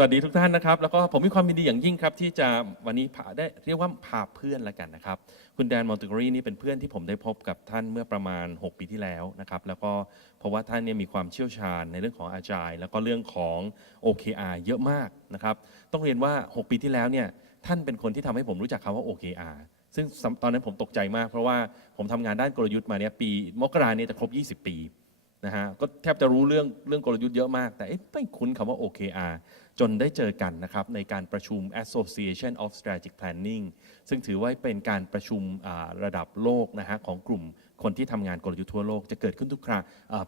สวัสดีทุกท่านนะครับแล้วก็ผมมีความยินดีอย่างยิ่งครับที่จะวันนี้ได้เรียกว่าพาเพื่อนละกันนะครับคุณแดนมอนตเกอรี่นี่เป็นเพื่อนที่ผมได้พบกับท่านเมื่อประมาณ6 ปีที่แล้วนะครับแล้วก็เพราะว่าท่านเนี่ยมีความเชี่ยวชาญในเรื่องของ Agile แล้วก็เรื่องของ OKR เยอะมากนะครับต้องเรียนว่า6 ปีที่แล้วเนี่ยท่านเป็นคนที่ทำให้ผมรู้จักคำว่า OKR ซึ่งตอนนั้นผมตกใจมากเพราะว่าผมทำงานด้านกลยุทธ์มาเนี่ยปีมกราเนี่ยจะครบ20 ปีนะฮะก็แทบจะรู้เรื่องกลยุทธ์เยอะมากแต่ไม่คุ้นคำว่า OKR จนได้เจอกันนะครับในการประชุม Association of Strategic Planning ซึ่งถือว่าเป็นการประชุมระดับโลกนะฮะของกลุ่มคนที่ทำงานกลยุทธ์ทั่วโลกจะเกิดขึ้นทุกครั้ง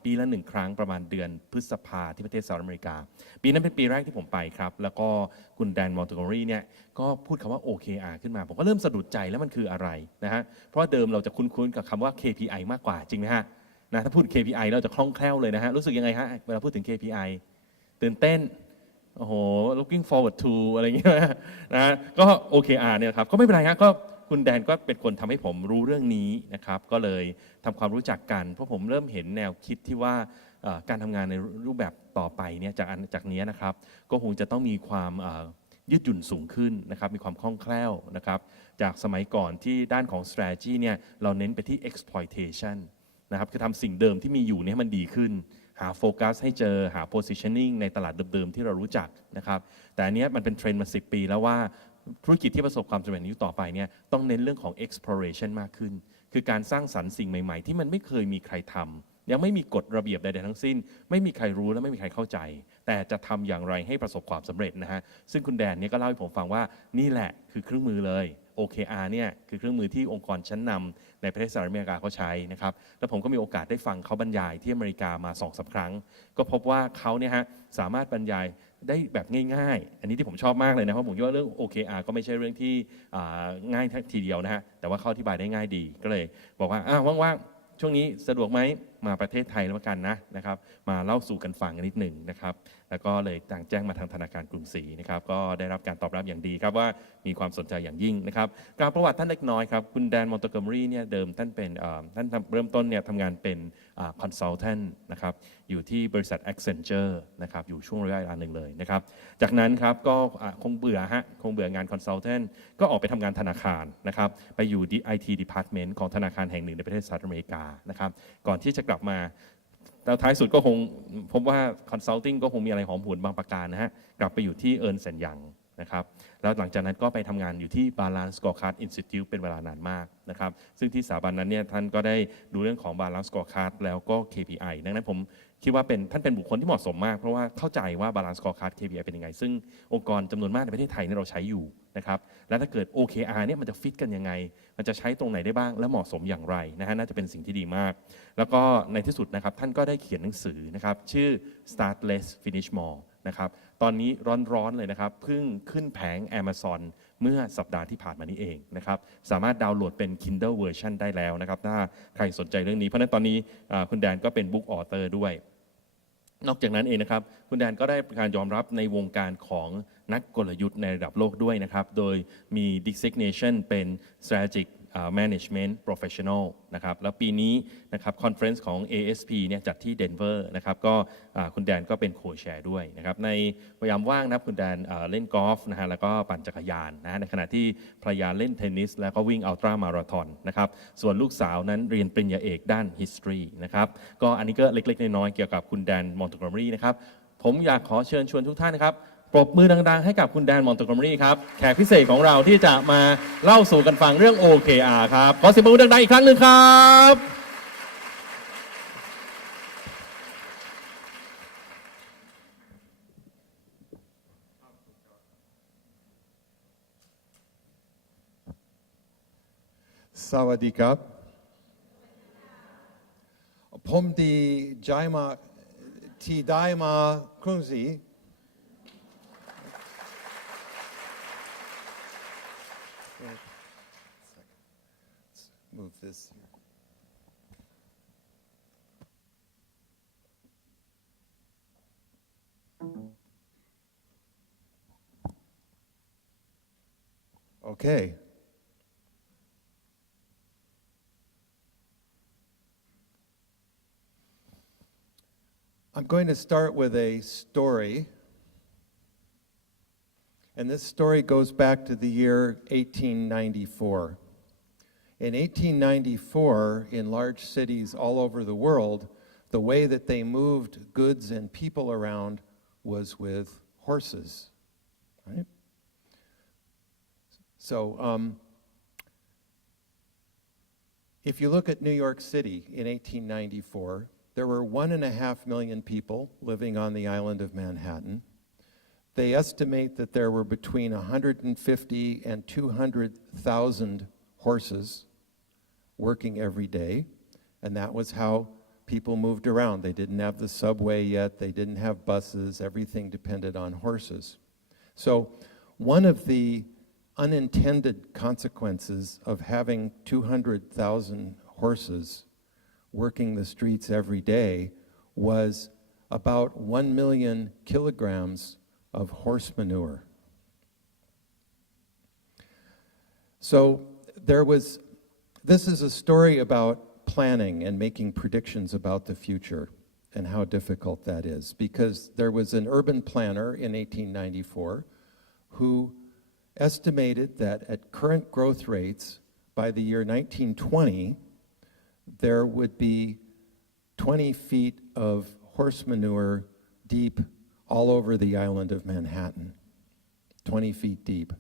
ปีละ1 ครั้งประมาณเดือนพฤษภาที่ประเทศสหรัฐอเมริกาปีนั้นเป็นปีแรกที่ผมไปครับแล้วก็คุณแดนมอนตโกรีเนี่ยก็พูดคำว่า OKR ขึ้นมาผมก็เริ่มสะดุดใจแล้วมันคืออะไรนะฮะเพราะเดิมเราจะคุ้นๆกับคำว่า KPI มากกว่าจริงไหมฮะนะถ้าพูด KPI เราจะคล่องแคล่วเลยนะฮะรู้สึกยังไงฮะเวลาพูดถึง KPI ตื่นเต้นโอ้โห looking forward to อะไรอย่างเงี้ยนะก็ OKR เนี่ยครับก็ไม่เป็นไรครับก็คุณแดนก็เป็นคนทำให้ผมรู้เรื่องนี้นะครับก็เลยทำความรู้จักกันเพราะผมเริ่มเห็นแนวคิดที่ว่าการทำงานในรูปแบบต่อไปเนี่ยจากนี้นะครับก็คงจะต้องมีความยืดหยุ่นสูงขึ้นนะครับมีความคล่องแคล่วนะครับจากสมัยก่อนที่ด้านของ strategy เนี่ยเราเน้นไปที่ exploitation นะครับคือทำสิ่งเดิมที่มีอยู่เนี่ยมันดีขึ้นหาโฟกัสให้เจอหา positioning ในตลาดเดิมๆที่เรารู้จักนะครับแต่อันนี้มันเป็นเทรนด์มา10 ปีแล้วว่าธุรกิจที่ประสบความสำเร็จในยุคต่อไปเนี่ยต้องเน้นเรื่องของ exploration มากขึ้นคือการสร้างสรรค์สิ่งใหม่ๆที่มันไม่เคยมีใครทำยังไม่มีกฎระเบียบใดๆทั้งสิ้นไม่มีใครรู้และไม่มีใครเข้าใจแต่จะทำอย่างไรให้ประสบความสำเร็จนะฮะซึ่งคุณแดนเนี่ยก็เล่าให้ผมฟังว่านี่แหละคือเครื่องมือเลย OKR เนี่ยคือเครื่องมือที่องค์กรชั้นนำในประเทศสหรัฐอเมริกาเขาใช้นะครับแล้วผมก็มีโอกาสได้ฟังเขาบรรยายที่อเมริกามา2-3 ครั้งก็พบว่าเขาเนี่ยฮะสามารถบรรยายได้แบบง่ายๆอันนี้ที่ผมชอบมากเลยนะเพราะผมคิดว่าเรื่อง OKR ก็ไม่ใช่เรื่องที่ง่ายทีเดียวนะฮะแต่ว่าเขาอธิบายได้ง่ายดีก็เลยบอกว่าว่างๆช่วงนี้สะดวกไหมมาประเทศไทยแล้วกันนะครับมาเล่าสู่กันฟังกันนิดหนึ่งนะครับแล้วก็เลยต่างแจ้งมาทางธนาคารกรุงศรีนะครับก็ได้รับการตอบรับอย่างดีครับว่ามีความสนใจอย่างยิ่งนะครับการประวัติท่านเล็กน้อยครับคุณแดนมอนตโกเมอรี่เนี่ยเดิมท่านเป็นท่านเริ่มต้นเนี่ยทำงานเป็นconsultant นะครับอยู่ที่บริษัท Accenture นะครับอยู่ช่วงระยะเวลาหนึ่งเลยนะครับจากนั้นครับก็คงเบื่องาน consultant ก็ออกไปทำงานธนาคารนะครับไปอยู่ IT department ของธนาคารแห่งหนึ่งในประเทศสหรัฐอเมริกานะครับก่อนที่จะกลับมาแล้วท้ายสุดก็คงพบว่า consulting ก็คงมีอะไรหอมหวนบางประการนะฮะกลับไปอยู่ที่ Ernst & Young นะครับแล้วหลังจากนั้นก็ไปทำงานอยู่ที่ Balance Scorecard Institute เป็นเวลานานมากนะครับซึ่งที่สถาบันนั้นเนี่ยท่านก็ได้ดูเรื่องของ Balance Scorecard แล้วก็ KPI ดังนั้นผมคิดว่าท่านเป็นบุคคลที่เหมาะสมมากเพราะว่าเข้าใจว่า Balance Scorecard KPI เป็นยังไงซึ่งองค์กรจำนวนมากในประเทศไทยเนี่ยเราใช้อยู่นะครับและถ้าเกิด OKR เนี่ยมันจะฟิตกันยังไงมันจะใช้ตรงไหนได้บ้างและเหมาะสมอย่างไรนะฮะน่าจะเป็นสิ่งที่ดีมากแล้วก็ในที่สุดนะครับท่านก็ได้เขียนหนังสือนะครับชื่อ Start Less Finish More นะครับตอนนี้ร้อนๆเลยนะครับเพิ่งขึ้นแผง Amazon เมื่อสัปดาห์ที่ผ่านมานี้เองนะครับสามารถดาวน์โหลดเป็น Kindle version ได้แล้วนะครับถ้าใครสนใจเรื่องนี้เพราะฉะนั้นตอนนี้คุณแดนก็เป็น Book Author ด้วยนอกจากนั้นเองนะครับคุณแดนก็ได้การยอมรับในวงการของนักกลยุทธ์ในระดับโลกด้วยนะครับโดยมี designation เป็น strategic management professional นะครับแล้วปีนี้นะครับคอนเฟรนซ์ของ ASP เนี่ยจัดที่เดนเวอร์นะครับก็คุณแดนก็เป็นโคแชร์ด้วยนะครับในยามว่างนะครับคุณแดนเล่นกอล์ฟนะฮะแล้วก็ปั่นจักรยานนะในขณะที่ภรรยาเล่นเทนนิสแล้วก็วิ่งอัลตร้ามาราธอนนะครับส่วนลูกสาวนั้นเรียนปริญญาเอกด้าน history นะครับก็อันนี้ก็เล็กๆน้อยๆเกี่ยวกับคุณแดนมอนตโกเมอรี่นะครับผมอยากขอเชิญชวนทุกท่านนะครับปรบมือดังๆให้กับคุณแดนมอนตโกเมอรี่ครับแขกพิเศษของเราที่จะมาเล่าสู่กันฟังเรื่อง OKR ครับขอเสียงปรบมือดังๆอีกครั้งหนึ่งครับสวัสดีครับผมดีใจมากที่ได้มากรุงศรี Move this here. Okay. I'm going to start with a story And this story goes back to the year 1894. In 1894, in large cities all over the world, the way that they moved goods and people around was with horses, right? So if you look at New York City in 1894, there were 1.5 million people living on the island of Manhattan. They estimate that there were between 150 and 200,000 horses working every day, and that was how people moved around. They didn't have the subway yet, they didn't have buses, everything depended on horses. So one of the unintended consequences of having 200,000 horses working the streets every day was about 1 million kilograms of horse manure. So this is a story about planning and making predictions about the future and how difficult that is, because there was an urban planner in 1894 who estimated that at current growth rates, by the year 1920, there would be 20 feet of horse manure deep all over the island of Manhattan, 20 feet deep.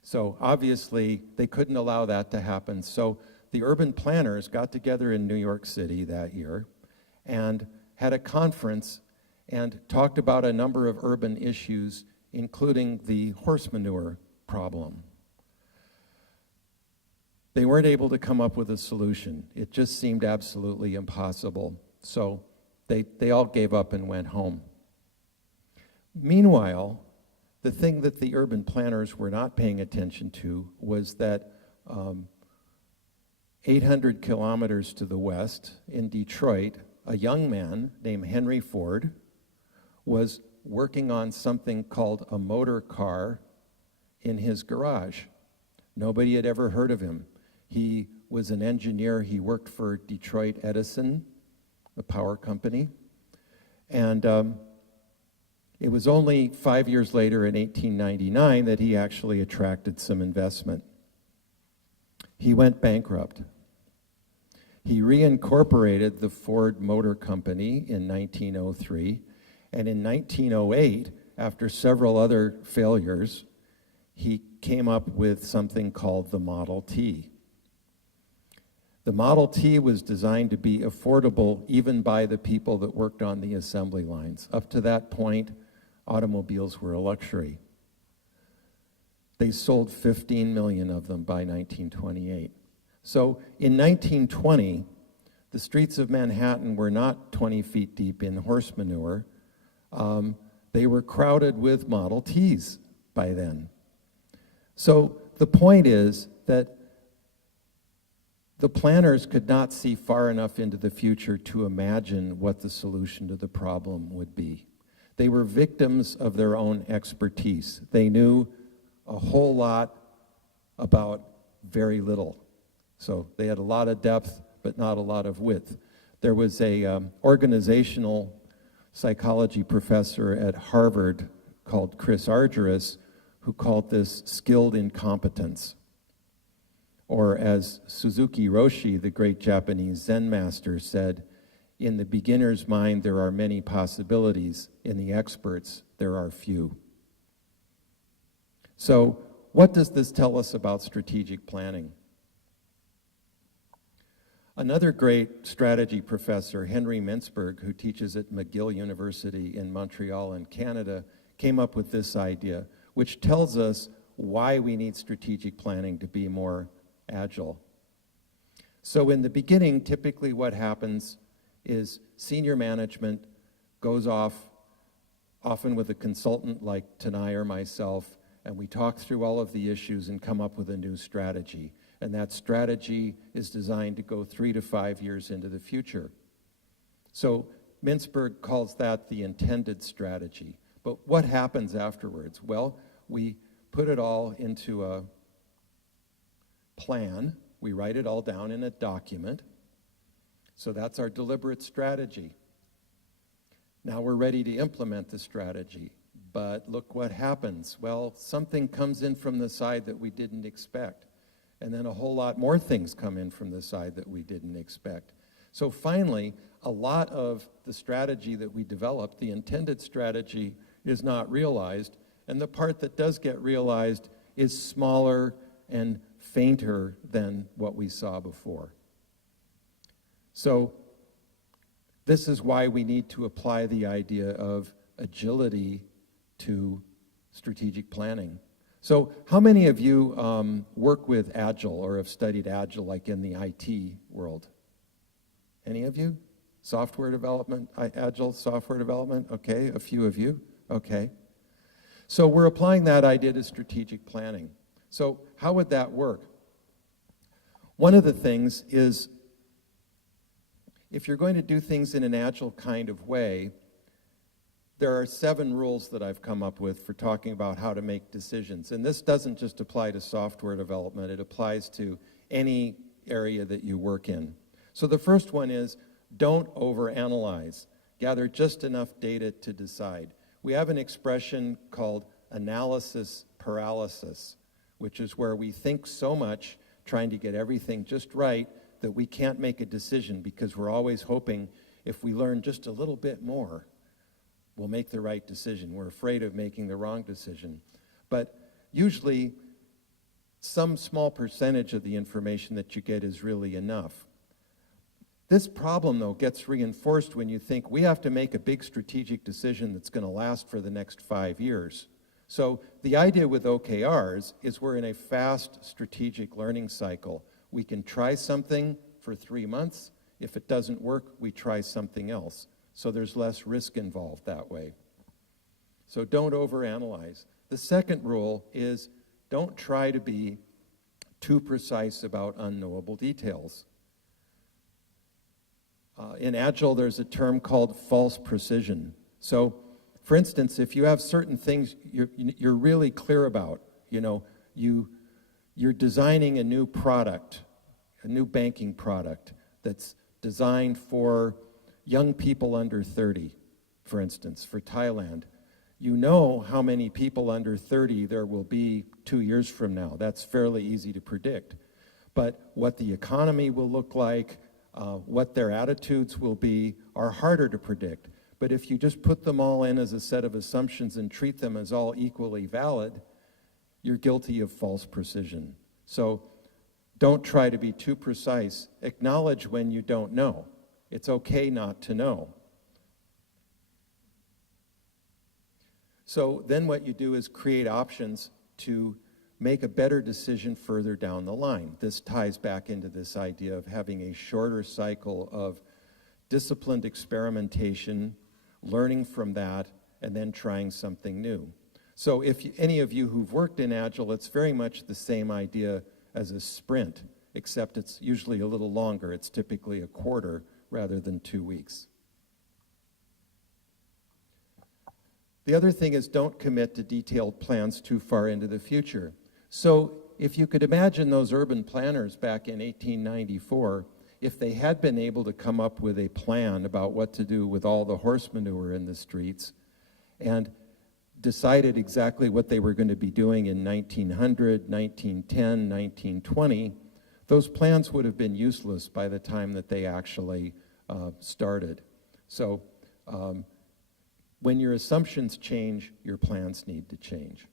So obviously, they couldn't allow that to happen. So the urban planners got together in New York City that year and had a conference and talked about a number of urban issues, including the horse manure problem. They weren't able to come up with a solution. It just seemed absolutely impossible. So they all gave up and went home. Meanwhile, the thing that the urban planners were not paying attention to was that 800 kilometers to the west in Detroit, a young man named Henry Ford was working on something called a motor car in his garage. Nobody had ever heard of him. He was an engineer. He worked for Detroit Edison, a power company. And it was only 5 years later in 1899 that he actually attracted some investment. He went bankrupt. He reincorporated the Ford Motor Company in 1903, and in 1908, after several other failures, he came up with something called the Model T. The Model T was designed to be affordable even by the people that worked on the assembly lines. Up to that point, automobiles were a luxury. They sold 15 million of them by 1928. So in 1920, the streets of Manhattan were not 20 feet deep in horse manure. They were crowded with Model Ts by then. So the point is that the planners could not see far enough into the future to imagine what the solution to the problem would be. They were victims of their own expertise. They knew a whole lot about very little. So they had a lot of depth, but not a lot of width. There was a organizational psychology professor at Harvard called Chris Argyris who called this skilled incompetence. Or as Suzuki Roshi, the great Japanese Zen master, said, in the beginner's mind there are many possibilities, in the experts there are few. So what does this tell us about strategic planning? Another great strategy professor, Henry Mintzberg, who teaches at McGill University in Montreal in Canada, came up with this idea, which tells us why we need strategic planning to be more agile. So in the beginning, typically what happens is senior management goes off, often with a consultant like Tanai or myself, and we talk through all of the issues and come up with a new strategy. And that strategy is designed to go 3 to 5 years into the future. So Mintzberg calls that the intended strategy. But what happens afterwards? Well, we put it all into a plan. We write it all down in a document. So that's our deliberate strategy. Now we're ready to implement the strategy. but look what happens. Well, something comes in from the side that we didn't expect. And then a whole lot more things come in from the side that we didn't expect. So finally, a lot of the strategy that we developed, the intended strategy, is not realized. And the part that does get realized is smaller and fainter than what we saw before. So this is why we need to apply the idea of agility to strategic planning. So how many of you work with Agile or have studied Agile like in the IT world? Any of you? Software development, Agile software development? Okay, a few of you. Okay. So we're applying that idea to strategic planning. So how would that work? One of the things is, if you're going to do things in an Agile kind of way, there are 7 rules that I've come up with for talking about how to make decisions. And this doesn't just apply to software development, it applies to any area that you work in. So the first one is, don't overanalyze. Gather just enough data to decide. We have an expression called analysis paralysis, which is where we think so much, trying to get everything just right, that we can't make a decision because we're always hoping if we learn just a little bit more, we'll make the right decision. We're afraid of making the wrong decision. But usually, some small percentage of the information that you get is really enough. This problem, though, gets reinforced when you think we have to make a big strategic decision that's going to last for the next 5 years. So the idea with OKRs is we're in a fast strategic learning cycle. We can try something for 3 months. If it doesn't work, we try something else. So there's less risk involved that way. So don't overanalyze. The second rule is don't try to be too precise about unknowable details. In Agile, there's a term called false precision. So, for instance, if you have certain things you're really clear about, you're designing a new product, a new banking product that's designed for young people under 30, for instance, for Thailand. You know how many people under 30 there will be 2 years from now. That's fairly easy to predict. But what the economy will look like, what their attitudes will be, are harder to predict. But if you just put them all in as a set of assumptions and treat them as all equally valid, you're guilty of false precision. So don't try to be too precise. Acknowledge when you don't know. It's okay not to know. So then what you do is create options to make a better decision further down the line. This ties back into this idea of having a shorter cycle of disciplined experimentation, learning from that, and then trying something new. So if any of you who've worked in Agile, it's very much the same idea as a sprint, except it's usually a little longer. It's typically a quarter rather than 2 weeks. The other thing is don't commit to detailed plans too far into the future. So if you could imagine those urban planners back in 1894, if they had been able to come up with a plan about what to do with all the horse manure in the streets and decided exactly what they were going to be doing in 1900, 1910, 1920, those plans would have been useless by the time that they actually started. So when your assumptions change, your plans need to change.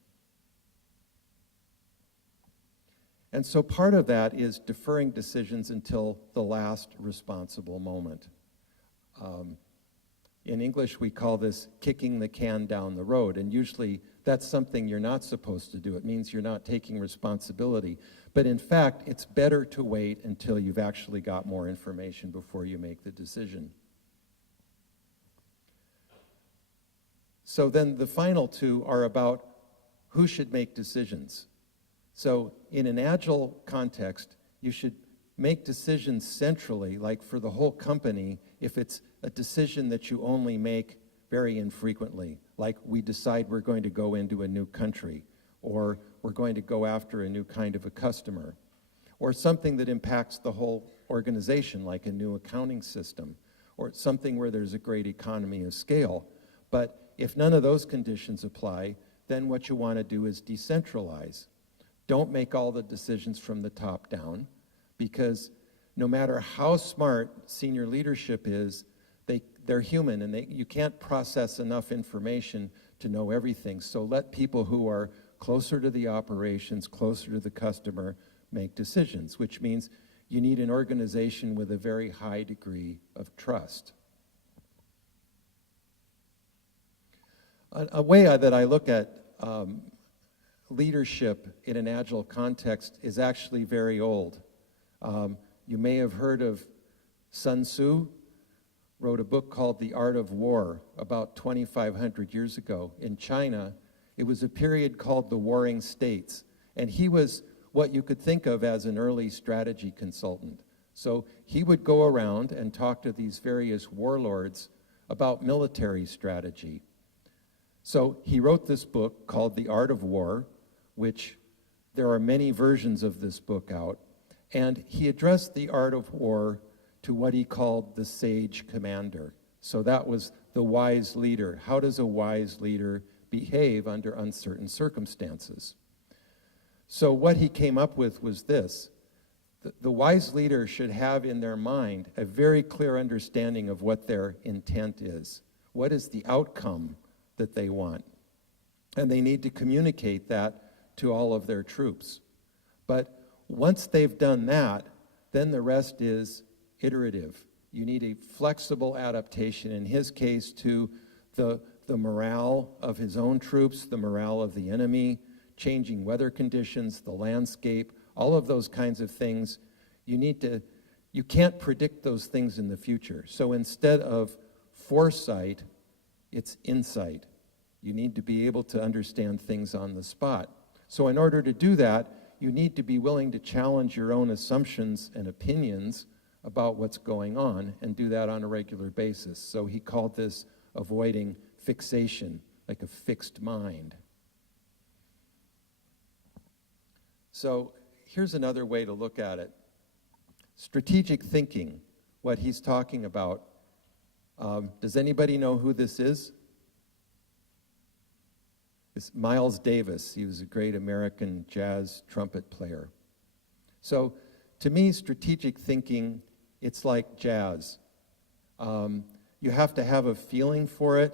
And so part of that is deferring decisions until the last responsible moment. In English, we call this kicking the can down the road, and usually that's something you're not supposed to do. It means you're not taking responsibility. But in fact, it's better to wait until you've actually got more information before you make the decision. So then the final two are about who should make decisions. So in an Agile context, you should make decisions centrally, like for the whole company, if it's a decision that you only make very infrequently, like we decide we're going to go into a new country, or we're going to go after a new kind of a customer, or something that impacts the whole organization, like a new accounting system, or something where there's a great economy of scale. But if none of those conditions apply, then what you want to do is decentralize. Don't make all the decisions from the top down, because no matter how smart senior leadership is, they're human, and you can't process enough information to know everything. So let people who are closer to the operations, closer to the customer, make decisions, which means you need an organization with a very high degree of trust. A way that I look at leadership in an agile context is actually very old. You may have heard of Sun Tzu, wrote a book called The Art of War about 2,500 years ago. In China, it was a period called the Warring States, and he was what you could think of as an early strategy consultant. So he would go around and talk to these various warlords about military strategy. So he wrote this book called The Art of War, which there are many versions of this book out, and he addressed the art of war to what he called the sage commander. So that was the wise leader. How does a wise leader behave under uncertain circumstances? So what he came up with was this. The wise leader should have in their mind a very clear understanding of what their intent is. What is the outcome that they want? And they need to communicate that to all of their troops. But once they've done that, then the rest is iterative. You need a flexible adaptation, in his case, to the morale of his own troops, the morale of the enemy, changing weather conditions, the landscape, all of those kinds of things. You can't predict those things in the future. So instead of foresight, it's insight. You need to be able to understand things on the spot. So in order to do that, you need to be willing to challenge your own assumptions and opinions about what's going on, and do that on a regular basis. So he called this avoiding fixation, like a fixed mind. So here's another way to look at it. Strategic thinking, what he's talking about. Does anybody know who this is? It's Miles Davis. He was a great American jazz trumpet player. So to me, strategic thinking, it's like jazz. You have to have a feeling for it.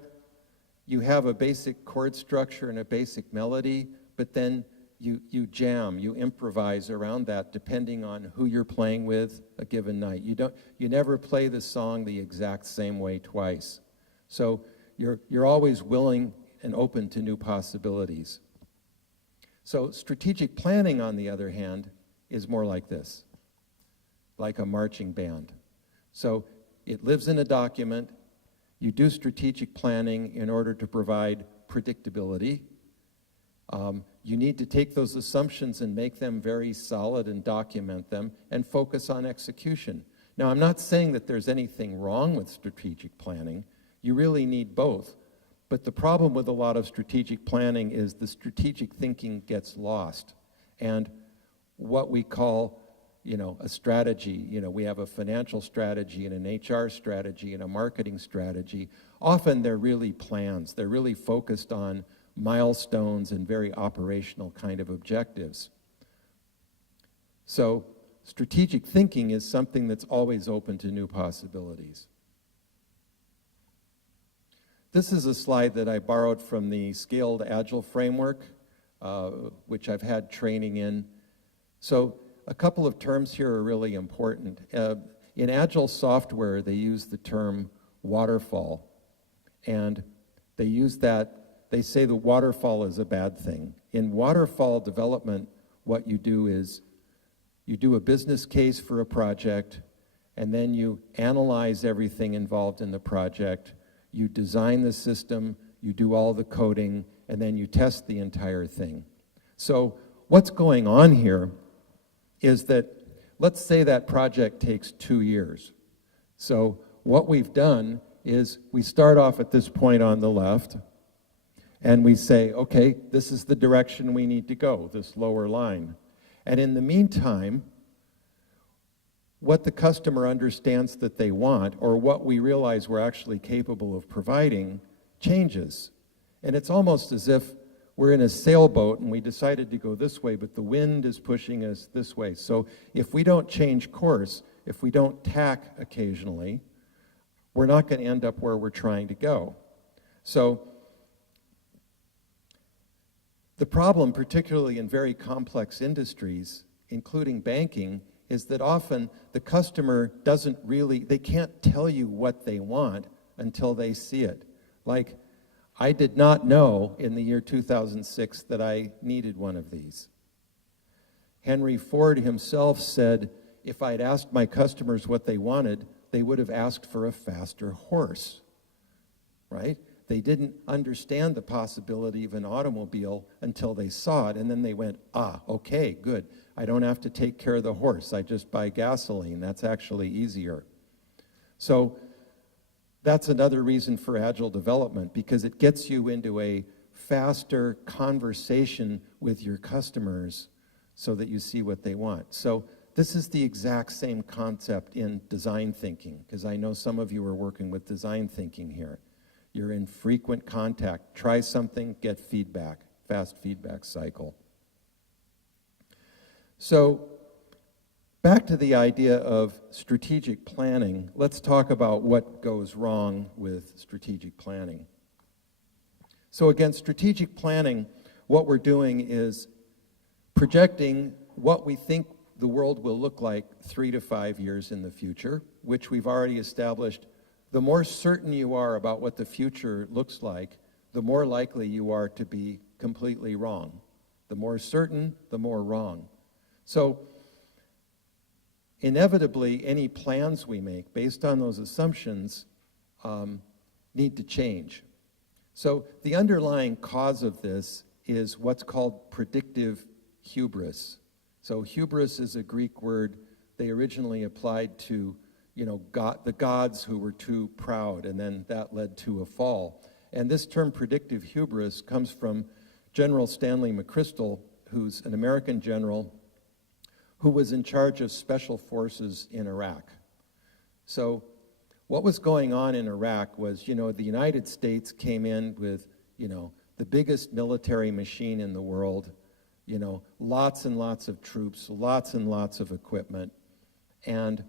You have a basic chord structure and a basic melody, but then you jam, you improvise around that depending on who you're playing with a given night. You never play the song the exact same way twice. So you're always willing and open to new possibilities. So strategic planning, on the other hand, is more like this, like a marching band. So it lives in a document. You do strategic planning in order to provide predictability. You need to take those assumptions and make them very solid and document them and focus on execution. Now, I'm not saying that there's anything wrong with strategic planning. You really need both. But the problem with a lot of strategic planning is the strategic thinking gets lost. And what we call, a strategy, we have a financial strategy and an HR strategy and a marketing strategy. Often they're really plans. They're really focused on milestones and very operational kind of objectives. So strategic thinking is something that's always open to new possibilities. This is a slide that I borrowed from the Scaled Agile Framework, which I've had training in. So a couple of terms here are really important. In Agile software, they use the term waterfall, and they say the waterfall is a bad thing. In waterfall development, what you do is you do a business case for a project, and then you analyze everything involved in the project. You design the system, you do all the coding, and then you test the entire thing. So what's going on here is that, let's say that project takes 2 years. So what we've done is we start off at this point on the left, and we say, okay, this is the direction we need to go, this lower line. And in the meantime, what the customer understands that they want, or what we realize we're actually capable of providing, changes. And it's almost as if we're in a sailboat and we decided to go this way, but the wind is pushing us this way. So if we don't change course, if we don't tack occasionally, we're not going to end up where we're trying to go. So the problem, particularly in very complex industries, including banking, is that often the customer doesn't really, they can't tell you what they want until they see it. Like, I did not know in the year 2006 that I needed one of these. Henry Ford himself said, if I'd asked my customers what they wanted, they would have asked for a faster horse, right? They didn't understand the possibility of an automobile until they saw it, and then they went, okay, good. I don't have to take care of the horse. I just buy gasoline. That's actually easier. So that's another reason for agile development, because it gets you into a faster conversation with your customers so that you see what they want. So this is the exact same concept in design thinking, because I know some of you are working with design thinking here. You're in frequent contact. Try something, get feedback, fast feedback cycle. So back to the idea of strategic planning, let's talk about what goes wrong with strategic planning. So again, strategic planning, what we're doing is projecting what we think the world will look like 3 to 5 years in the future, which we've already established. The more certain you are about what the future looks like, the more likely you are to be completely wrong. The more certain, the more wrong. So inevitably, any plans we make based on those assumptions need to change. So the underlying cause of this is what's called predictive hubris. So hubris is a Greek word they originally applied to the gods who were too proud, and then that led to a fall. And this term predictive hubris comes from General Stanley McChrystal, who's an American general who was in charge of special forces in Iraq. So what was going on in Iraq was, the United States came in with, the biggest military machine in the world, lots and lots of troops, lots and lots of equipment, and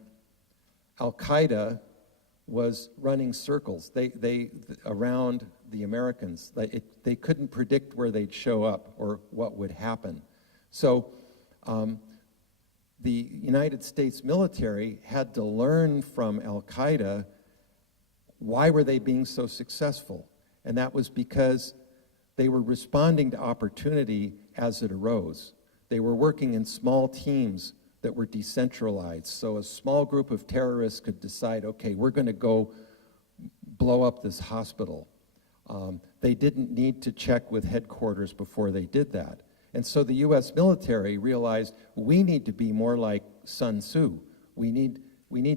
Al-Qaeda was running circles around the Americans. They couldn't predict where they'd show up or what would happen. So the United States military had to learn from Al-Qaeda why were they being so successful. And that was because they were responding to opportunity as it arose. They were working in small teams that were decentralized. So a small group of terrorists could decide, okay, we're going to go blow up this hospital. They didn't need to check with headquarters before they did that. And so the US military realized we need to be more like Sun Tzu. We need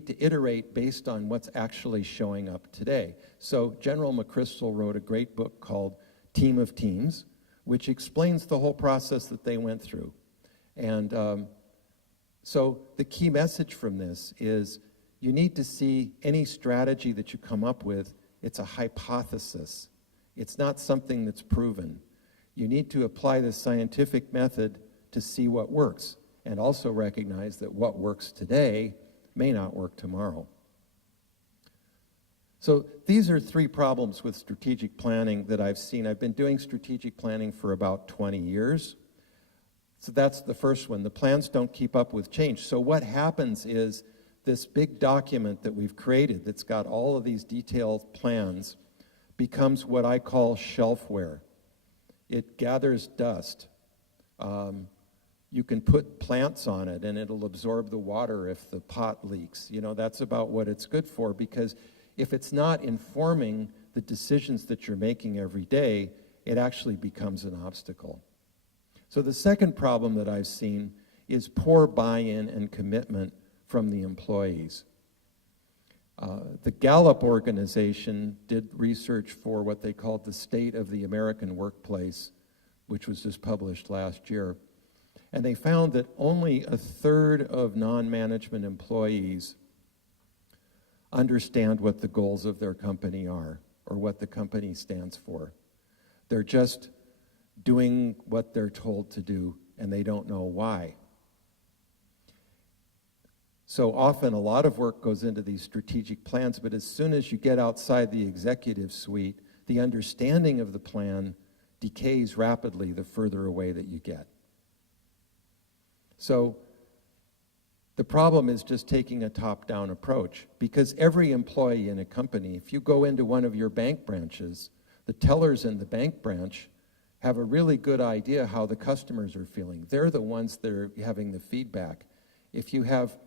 to iterate based on what's actually showing up today. So General McChrystal wrote a great book called Team of Teams, which explains the whole process that they went through. And so the key message from this is you need to see any strategy that you come up with, it's a hypothesis. It's not something that's proven. You need to apply the scientific method to see what works, and also recognize that what works today may not work tomorrow. So these are 3 problems with strategic planning that I've seen. I've been doing strategic planning for about 20 years. So that's the first one. The plans don't keep up with change. So what happens is this big document that we've created that's got all of these detailed plans becomes what I call shelfware. It gathers dust. You can put plants on it and it'll absorb the water if the pot leaks. That's about what it's good for, because if it's not informing the decisions that you're making every day, it actually becomes an obstacle. So the second problem that I've seen is poor buy-in and commitment from the employees. The Gallup organization did research for what they called the State of the American Workplace, which was just published last year. And they found that only a third of non-management employees understand what the goals of their company are. or what the company stands for. They're just doing what they're told to do, and they don't know why. So often a lot of work goes into these strategic plans, but as soon as you get outside the executive suite, the understanding of the plan decays rapidly the further away that you get. So the problem is just taking a top-down approach, because every employee in a company, if you go into one of your bank branches, the tellers in the bank branch have a really good idea how the customers are feeling. They're the ones that are having the feedback. If you have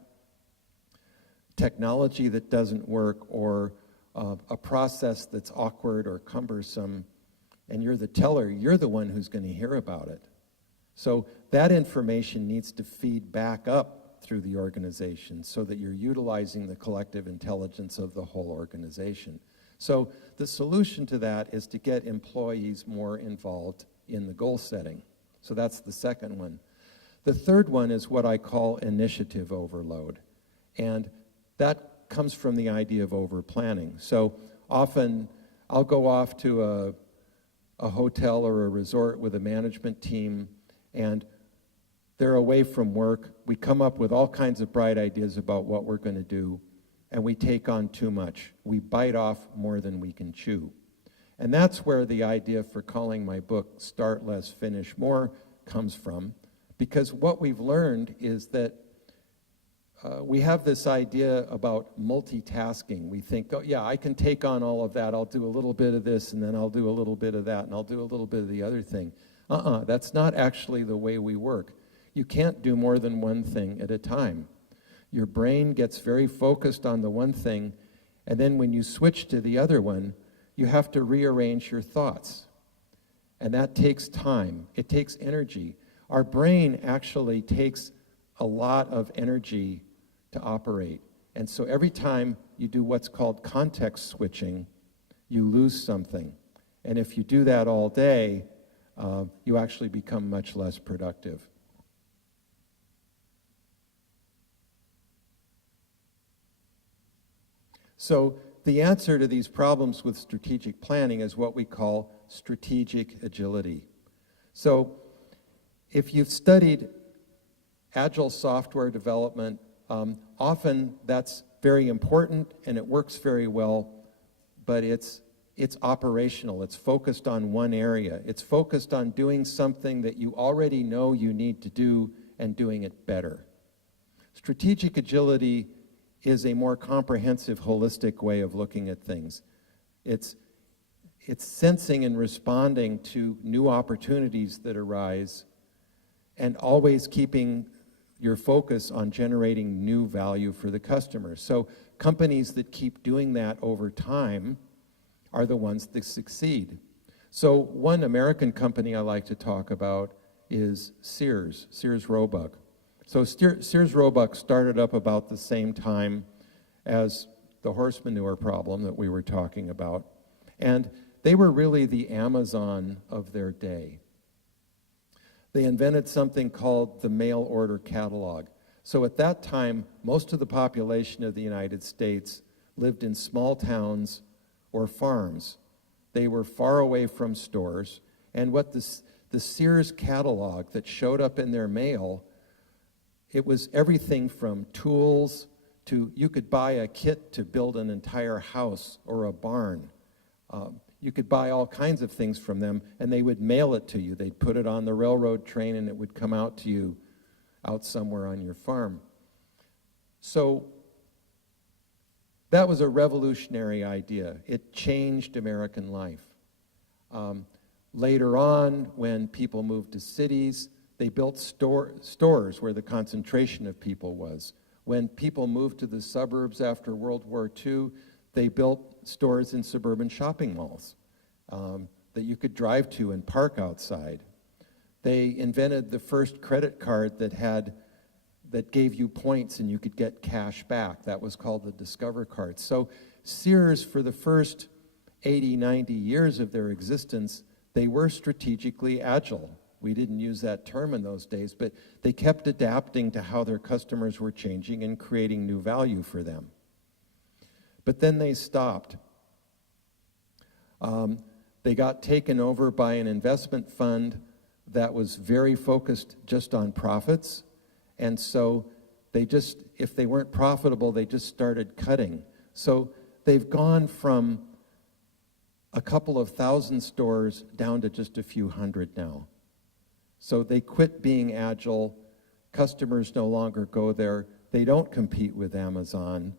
technology that doesn't work, or a process that's awkward or cumbersome, and you're the teller, you're the one who's going to hear about it. So that information needs to feed back up through the organization so that you're utilizing the collective intelligence of the whole organization. So the solution to that is to get employees more involved in the goal setting. So that's the second one. The third one is what I call initiative overload. And that comes from the idea of over-planning. So often I'll go off to a hotel or a resort with a management team, and they're away from work. We come up with all kinds of bright ideas about what we're going to do, and we take on too much. We bite off more than we can chew. And that's where the idea for calling my book Start Less, Finish More comes from, because what we've learned is that we have this idea about multitasking. We think, oh yeah, I can take on all of that. I'll do a little bit of this, and then I'll do a little bit of that, and I'll do a little bit of the other thing. That's not actually the way we work. You can't do more than one thing at a time. Your brain gets very focused on the one thing, and then when you switch to the other one, you have to rearrange your thoughts. And that takes time. It takes energy. Our brain actually takes a lot of energy to operate. And so every time you do what's called context switching, you lose something. And if you do that all day, you actually become much less productive. So the answer to these problems with strategic planning is what we call strategic agility. So if you've studied agile software development, often that's very important and it works very well, but it's operational. It's focused on one area. It's focused on doing something that you already know you need to do and doing it better. Strategic agility is a more comprehensive, holistic way of looking at things. It's sensing and responding to new opportunities that arise and always keeping your focus on generating new value for the customers. So companies that keep doing that over time are the ones that succeed. So one American company I like to talk about is Sears Roebuck. So Sears Roebuck started up about the same time as the horse manure problem that we were talking about. And they were really the Amazon of their day. They invented something called the mail order catalog. So at that time, most of the population of the United States lived in small towns or farms. They were far away from stores. And what the Sears catalog that showed up in their mail, it was everything from tools to, you could buy a kit to build an entire house or a barn. You could buy all kinds of things from them, and they would mail it to you. They'd put it on the railroad train, and it would come out to you out somewhere on your farm. So that was a revolutionary idea. It changed American life. Later on, when people moved to cities, they built stores where the concentration of people was. When people moved to the suburbs after World War II, they built stores in suburban shopping malls that you could drive to and park outside. They invented the first credit card that gave you points and you could get cash back. That was called the Discover card. So Sears, for the first 80, 90 years of their existence, they were strategically agile. We didn't use that term in those days, but they kept adapting to how their customers were changing and creating new value for them. But then they stopped. They got taken over by an investment fund that was very focused just on profits. And so they just, if they weren't profitable, they just started cutting. So they've gone from a couple of thousand stores down to just a few hundred now. So they quit being agile. Customers no longer go there. They don't compete with Amazon.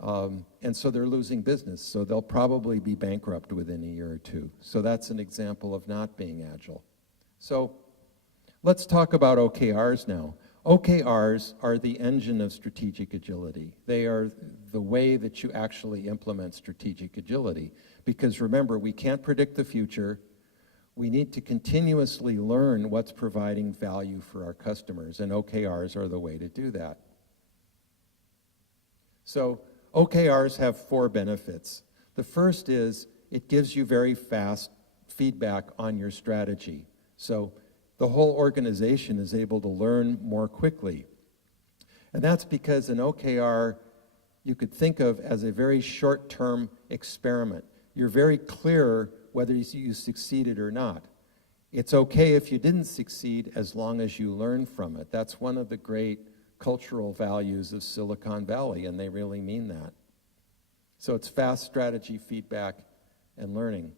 And so they're losing business. So they'll probably be bankrupt within a year or two. So that's an example of not being agile. So let's talk about OKRs now. OKRs are the engine of strategic agility. They are the way that you actually implement strategic agility. Because remember, we can't predict the future. We need to continuously learn what's providing value for our customers, and OKRs are the way to do that. So OKRs have 4 benefits. The first is it gives you very fast feedback on your strategy. So the whole organization is able to learn more quickly. And that's because an OKR you could think of as a very short-term experiment. You're very clear whether you succeeded or not. It's okay if you didn't succeed as long as you learn from it. That's one of the great cultural values of Silicon Valley, and they really mean that. So it's fast strategy feedback and learning.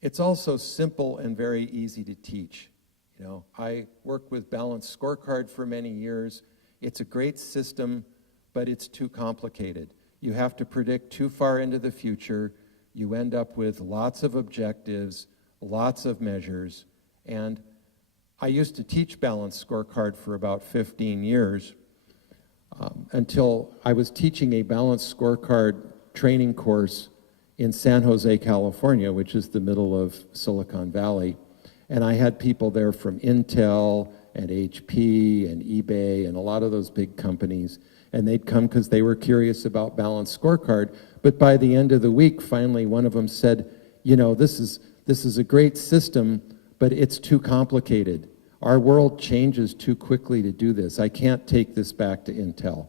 It's also simple and very easy to teach. You know, I worked with Balanced Scorecard for many years. It's a great system, but it's too complicated. You have to predict too far into the future. You end up with lots of objectives, lots of measures. And I used to teach Balanced Scorecard for about 15 years until I was teaching a Balanced Scorecard training course in San Jose, California, which is the middle of Silicon Valley. And I had people there from Intel and HP and eBay and a lot of those big companies. And they'd come because they were curious about Balanced Scorecard. But by the end of the week, finally, one of them said, you know, this is a great system, but it's too complicated. Our world changes too quickly to do this. I can't take this back to Intel.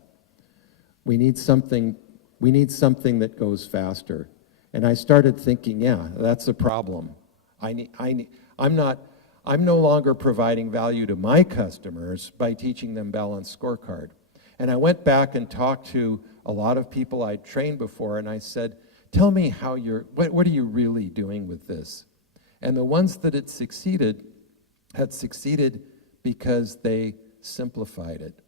We need something that goes faster. And I started thinking, yeah, that's a problem. I'm no longer providing value to my customers by teaching them Balanced Scorecard. And I went back and talked to a lot of people I'd trained before, and I said, tell me how what are you really doing with this? And the ones that had succeeded because they simplified it.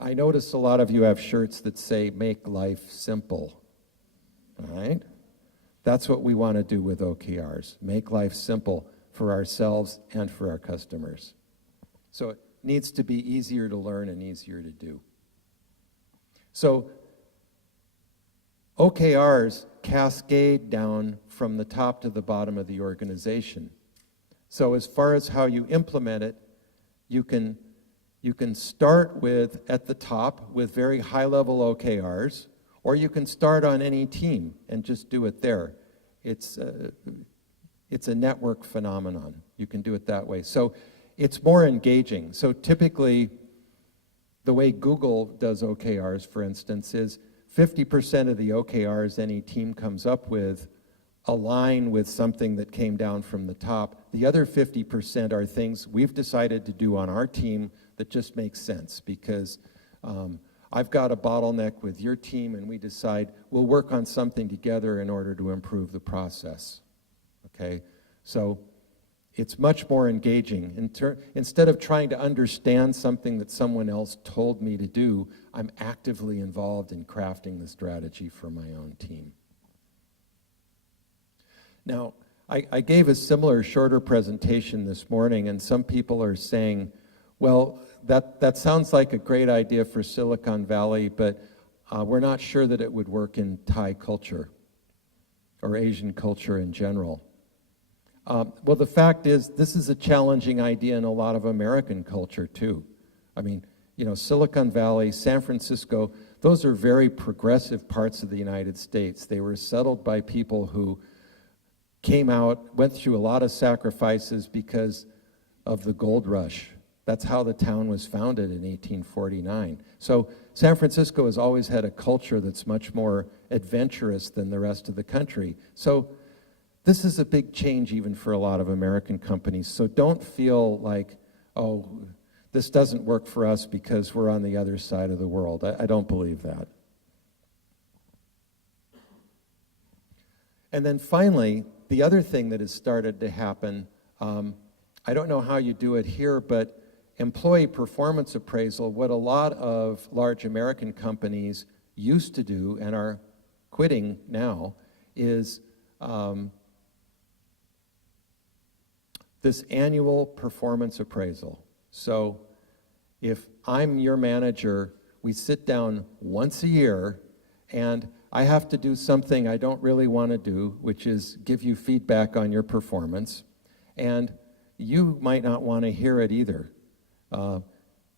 I notice a lot of you have shirts that say, make life simple, all right? That's what we want to do with OKRs, make life simple for ourselves and for our customers. So it needs to be easier to learn and easier to do. So OKRs cascade down from the top to the bottom of the organization. So as far as how you implement it, you can start with, at the top, with very high-level OKRs, or you can start on any team and just do it there. It's a network phenomenon. You can do it that way. So it's more engaging. So typically, the way Google does OKRs, for instance, is 50% of the OKRs any team comes up with align with something that came down from the top. The other 50% are things we've decided to do on our team that just makes sense because I've got a bottleneck with your team and we decide we'll work on something together in order to improve the process. Okay? So it's much more engaging. Instead of trying to understand something that someone else told me to do, I'm actively involved in crafting the strategy for my own team. Now, I gave a similar shorter presentation this morning, and some people are saying, well, that sounds like a great idea for Silicon Valley, but we're not sure that it would work in Thai culture or Asian culture in general. Well, the fact is, this is a challenging idea in a lot of American culture, too. I mean, you know, Silicon Valley, San Francisco, those are very progressive parts of the United States. They were settled by people who came out, went through a lot of sacrifices because of the gold rush That's how the town was founded in 1849. So San Francisco has always had a culture that's much more adventurous than the rest of the country. So this is a big change even for a lot of American companies. So don't feel like, oh, this doesn't work for us because we're on the other side of the world. I don't believe that. And then finally, the other thing that has started to happen, I don't know how you do it here, but employee performance appraisal, what a lot of large American companies used to do and are quitting now, is this annual performance appraisal. So if I'm your manager, we sit down once a year and I have to do something I don't really want to do, which is give you feedback on your performance, and you might not want to hear it either.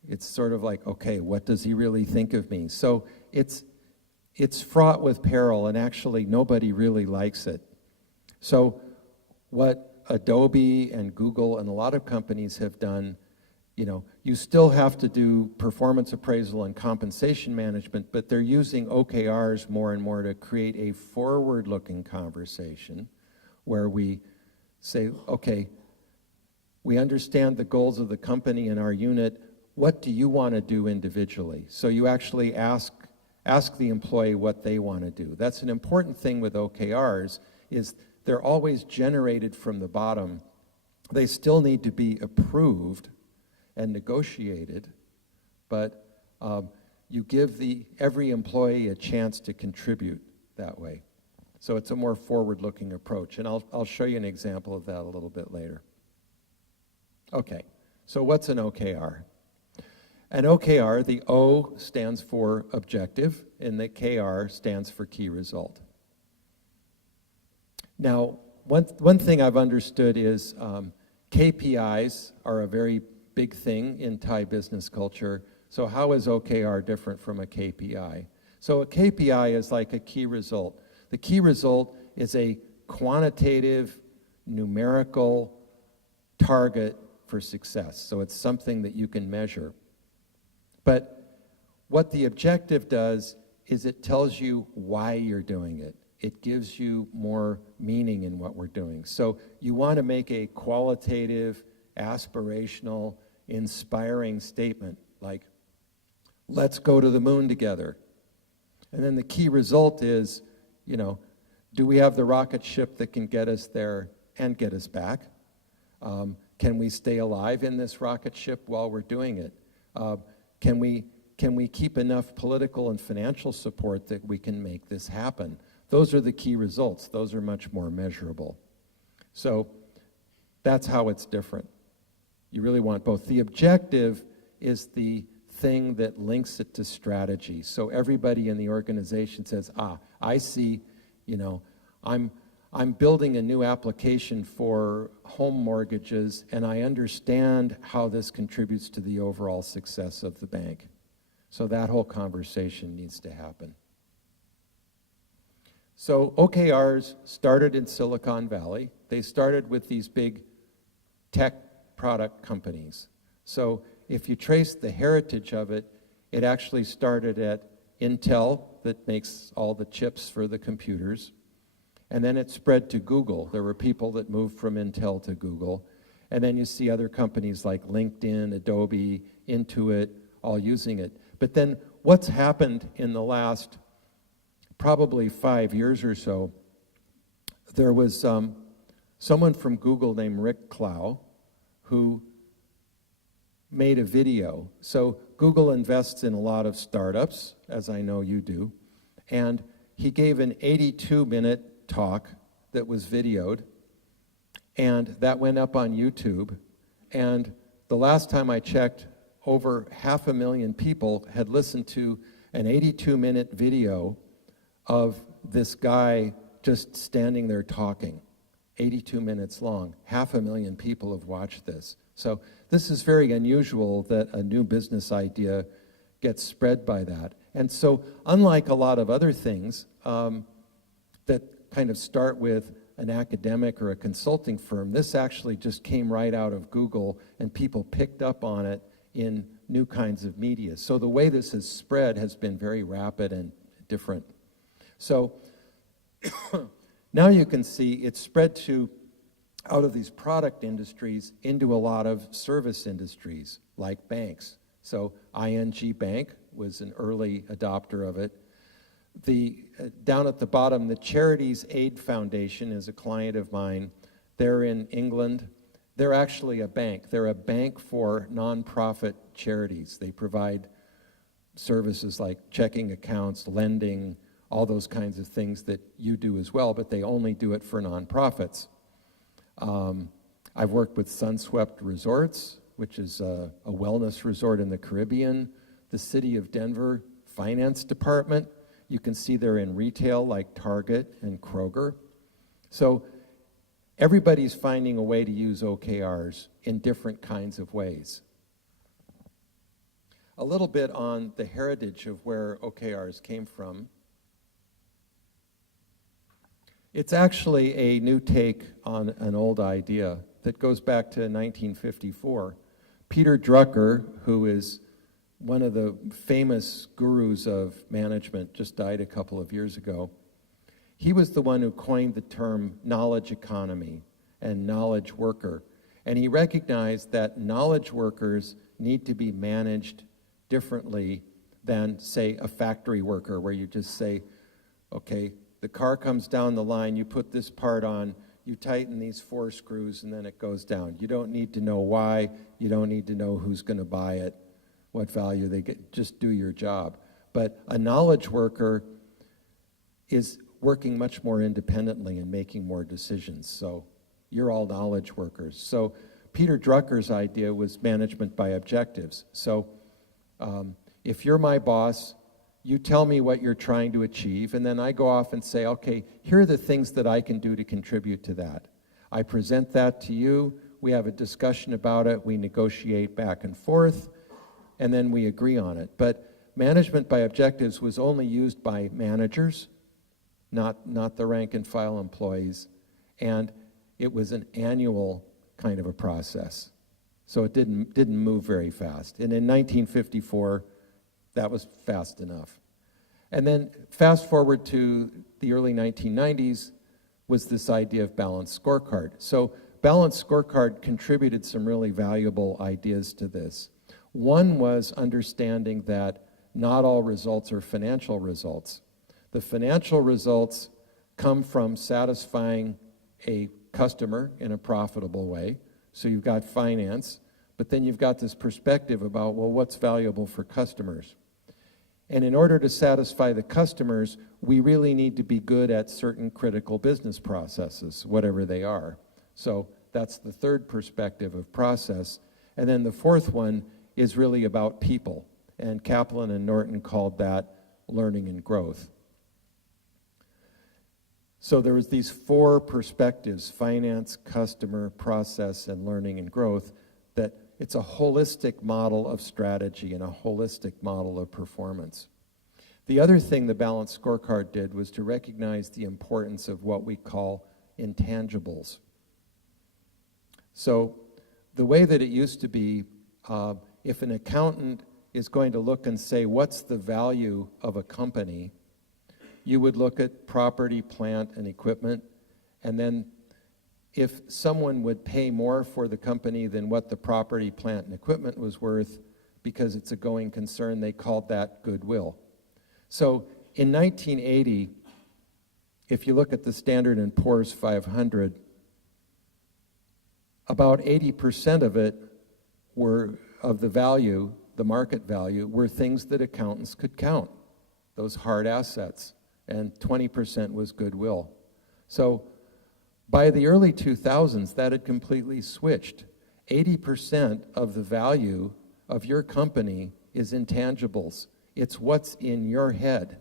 It's sort of like, okay, what does he really think of me? So it's fraught with peril, and actually nobody really likes it. So what Adobe and Google and a lot of companies have done, you still have to do performance appraisal and compensation management, but they're using OKRs more and more to create a forward-looking conversation where we say, okay, we understand the goals of the company and our unit. What do you want to do individually? So you actually ask the employee what they want to do. That's an important thing with OKRs, is they're always generated from the bottom. They still need to be approved and negotiated, but you give every employee a chance to contribute that way. So it's a more forward-looking approach, and I'll show you an example of that a little bit later. Okay, so what's an OKR? An OKR, the O stands for objective, and the KR stands for key result. Now, one thing I've understood is KPIs are a very big thing in Thai business culture. So how is OKR different from a KPI? So a KPI is like a key result. The key result is a quantitative, numerical target for success. So it's something that you can measure. But what the objective does is it tells you why you're doing it. It gives you more meaning in what we're doing. So you want to make a qualitative, aspirational, inspiring statement like, let's go to the moon together. And then the key result is, do we have the rocket ship that can get us there and get us back? Can we stay alive in this rocket ship while we're doing it? Can we keep enough political and financial support that we can make this happen? Those are the key results. Those are much more measurable. So that's how it's different. You really want both. The objective is the thing that links it to strategy. So everybody in the organization says, I see, I'm building a new application for home mortgages, and I understand how this contributes to the overall success of the bank. So that whole conversation needs to happen. So OKRs started in Silicon Valley. They started with these big tech product companies. So if you trace the heritage of it, it actually started at Intel, that makes all the chips for the computers. And then it spread to Google. There were people that moved from Intel to Google. And then you see other companies like LinkedIn, Adobe, Intuit, all using it. But then what's happened in the last probably 5 years or so, there was someone from Google named Rick Clow who made a video. So Google invests in a lot of startups, as I know you do, and he gave an 82-minute talk that was videoed, and that went up on YouTube, and the last time I checked, over 500,000 people had listened to an 82-minute video of this guy just standing there talking, 82 minutes long. 500,000 people have watched this. So this is very unusual that a new business idea gets spread by that. And so unlike a lot of other things that kind of start with an academic or a consulting firm. This actually just came right out of Google, and people picked up on it in new kinds of media. So the way this has spread has been very rapid and different. So now you can see it's spread out of these product industries into a lot of service industries like banks. So ING Bank was an early adopter of it. Down at the bottom, the Charities Aid Foundation is a client of mine. They're in England. They're actually a bank. They're a bank for nonprofit charities. They provide services like checking accounts, lending, all those kinds of things that you do as well, but they only do it for nonprofits. I've worked with Sunswept Resorts, which is a wellness resort in the Caribbean. The City of Denver Finance Department, you can see they're in retail like Target and Kroger. So everybody's finding a way to use OKRs in different kinds of ways. A little bit on the heritage of where OKRs came from. It's actually a new take on an old idea that goes back to 1954. Peter Drucker, who is one of the famous gurus of management, just died a couple of years ago. He was the one who coined the term knowledge economy and knowledge worker. And he recognized that knowledge workers need to be managed differently than, say, a factory worker, where you just say, okay, the car comes down the line, you put this part on, you tighten these 4 screws, and then it goes down. You don't need to know why, you don't need to know who's going to buy it, what value they get, just do your job. But a knowledge worker is working much more independently and making more decisions. So you're all knowledge workers. So Peter Drucker's idea was management by objectives. So if you're my boss, you tell me what you're trying to achieve, and then I go off and say, okay, here are the things that I can do to contribute to that. I present that to you, we have a discussion about it, we negotiate back and forth, and then we agree on it. But management by objectives was only used by managers, not the rank and file employees, and it was an annual kind of a process. So it didn't move very fast. And in 1954, that was fast enough. And then fast forward to the early 1990s was this idea of balanced scorecard. So balanced scorecard contributed some really valuable ideas to this. One was understanding that not all results are financial results. The financial results come from satisfying a customer in a profitable way. So you've got finance, but then you've got this perspective about, well, what's valuable for customers? And in order to satisfy the customers, we really need to be good at certain critical business processes, whatever they are. So that's the third perspective of process. And then the fourth one is really about people. And Kaplan and Norton called that learning and growth. So there was these 4 perspectives, finance, customer, process, and learning and growth, that it's a holistic model of strategy and a holistic model of performance. The other thing the balanced scorecard did was to recognize the importance of what we call intangibles. So the way that it used to be, if an accountant is going to look and say, what's the value of a company, you would look at property, plant, and equipment, and then if someone would pay more for the company than what the property, plant, and equipment was worth because it's a going concern, they called that goodwill. So in 1980, if you look at the Standard & Poor's 500, about 80% of it of the value, the market value, were things that accountants could count, those hard assets, and 20% was goodwill. So by the early 2000s, that had completely switched. 80% of the value of your company is intangibles. It's what's in your head.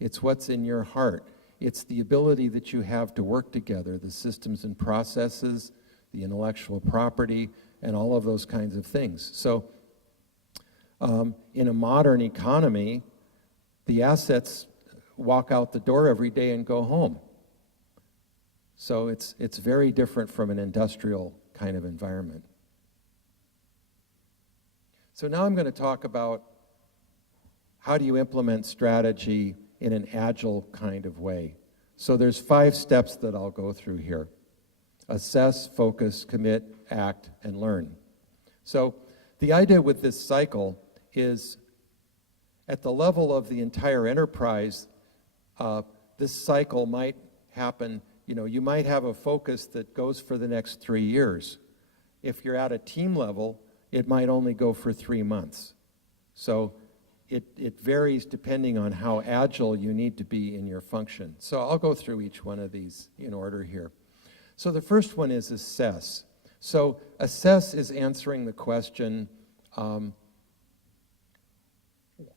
It's what's in your heart. It's the ability that you have to work together, the systems and processes, the intellectual property, and all of those kinds of things. So in a modern economy, the assets walk out the door every day and go home. So it's very different from an industrial kind of environment. So now I'm going to talk about how do you implement strategy in an agile kind of way. So there's 5 steps that I'll go through here. Assess, focus, commit, act, and learn. So the idea with this cycle is at the level of the entire enterprise, this cycle might happen, you might have a focus that goes for the next 3 years. If you're at a team level, it might only go for 3 months. So it varies depending on how agile you need to be in your function. So I'll go through each one of these in order here. So the first one is assess. So assess is answering the question,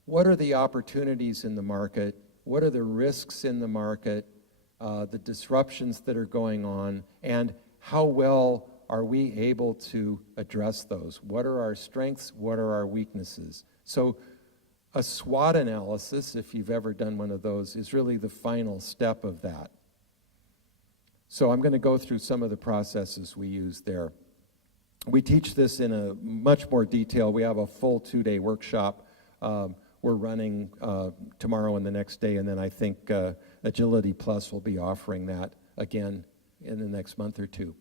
what are the opportunities in the market? What are the risks in the market? The disruptions that are going on? And how well are we able to address those? What are our strengths? What are our weaknesses? So a SWOT analysis, if you've ever done one of those, is really the final step of that. So I'm going to go through some of the processes we use there. We teach this in a much more detail. We have a full 2-day workshop we're running tomorrow and the next day, and then I think Agility Plus will be offering that again in the next month or 2.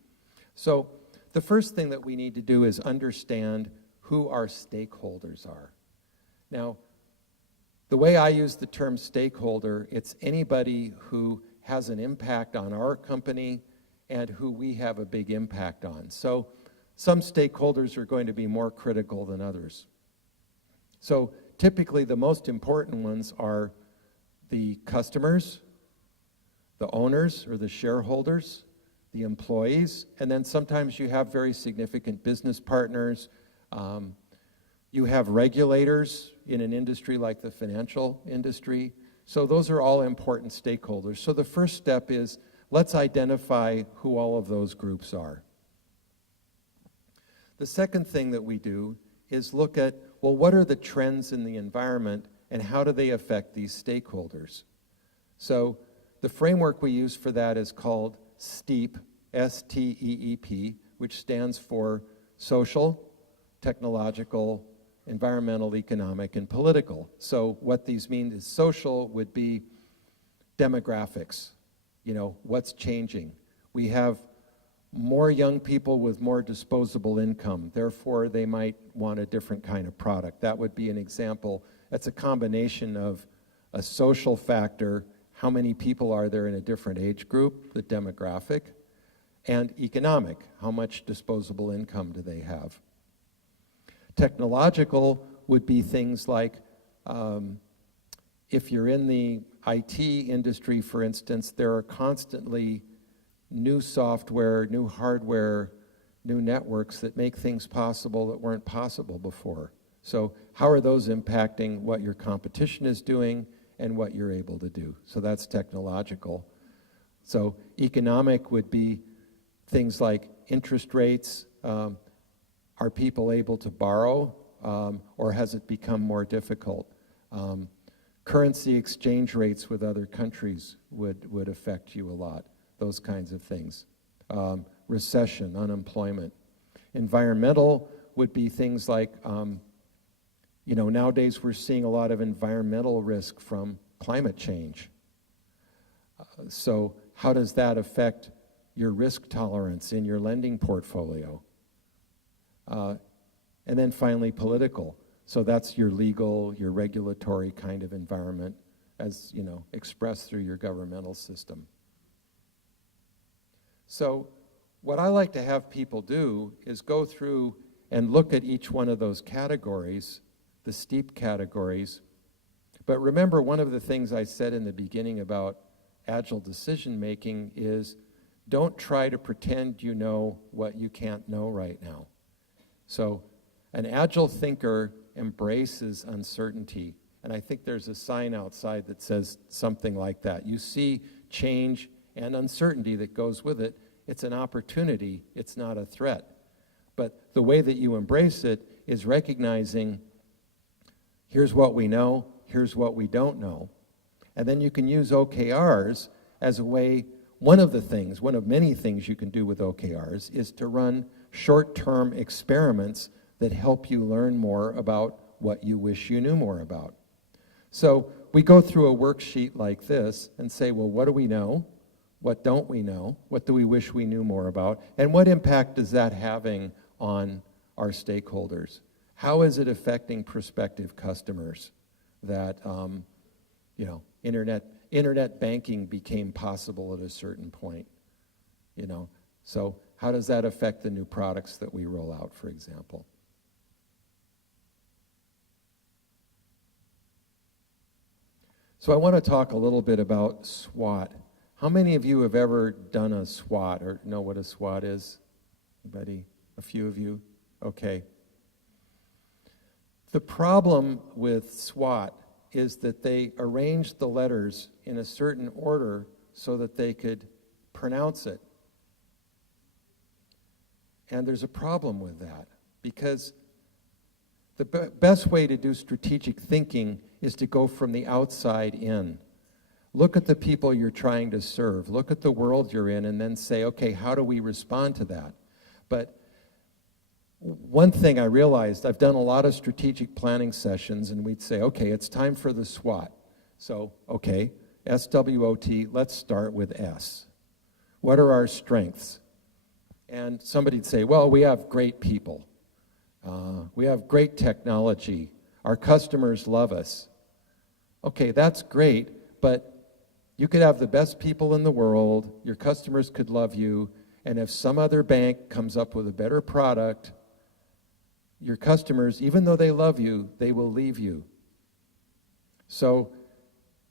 So the first thing that we need to do is understand who our stakeholders are. Now, the way I use the term stakeholder, it's anybody who has an impact on our company and who we have a big impact on. So some stakeholders are going to be more critical than others. So typically the most important ones are the customers, the owners or the shareholders, the employees, and then sometimes you have very significant business partners. You have regulators in an industry like the financial industry. So those are all important stakeholders. So the first step is let's identify who all of those groups are. The second thing that we do is look at, well, what are the trends in the environment and how do they affect these stakeholders? So the framework we use for that is called STEEP, S-T-E-E-P, which stands for social, technological, environmental, economic, and political. So what these mean is social would be demographics, what's changing. We have more young people with more disposable income, therefore they might want a different kind of product. That would be an example. That's a combination of a social factor, how many people are there in a different age group, the demographic, and economic, how much disposable income do they have. Technological would be things like, if you're in the IT industry, for instance, there are constantly new software, new hardware, new networks that make things possible that weren't possible before. So how are those impacting what your competition is doing and what you're able to do? So that's technological. So economic would be things like interest rates. Are people able to borrow, or has it become more difficult? Currency exchange rates with other countries would affect you a lot, those kinds of things. Recession, unemployment. Environmental would be things like, nowadays we're seeing a lot of environmental risk from climate change. So how does that affect your risk tolerance in your lending portfolio? And then finally, political. So that's your legal, your regulatory kind of environment as, expressed through your governmental system. So what I like to have people do is go through and look at each one of those categories, the STEEP categories. But remember, one of the things I said in the beginning about agile decision making is don't try to pretend you know what you can't know right now. So an agile thinker embraces uncertainty. And I think there's a sign outside that says something like that. You see change and uncertainty that goes with it. It's an opportunity. It's not a threat. But the way that you embrace it is recognizing here's what we know, here's what we don't know. And then you can use OKRs as a way, one of many things you can do with OKRs is to run short-term experiments that help you learn more about what you wish you knew more about. So we go through a worksheet like this and say, well, what do we know? What don't we know? What do we wish we knew more about? And what impact is that having on our stakeholders? How is it affecting prospective customers that, internet banking became possible at a certain point? So how does that affect the new products that we roll out, for example? So I want to talk a little bit about SWOT. How many of you have ever done a SWOT or know what a SWOT is? Anybody? A few of you? Okay. The problem with SWOT is that they arranged the letters in a certain order so that they could pronounce it. And there's a problem with that because the best way to do strategic thinking is to go from the outside in. Look at the people you're trying to serve. Look at the world you're in and then say, okay, how do we respond to that? But one thing I realized, I've done a lot of strategic planning sessions and we'd say, okay, it's time for the SWOT. So, okay, SWOT, let's start with S. What are our strengths? And somebody'd say, well, we have great people. We have great technology. Our customers love us. Okay, that's great, but you could have the best people in the world, your customers could love you, and if some other bank comes up with a better product, your customers, even though they love you, they will leave you. So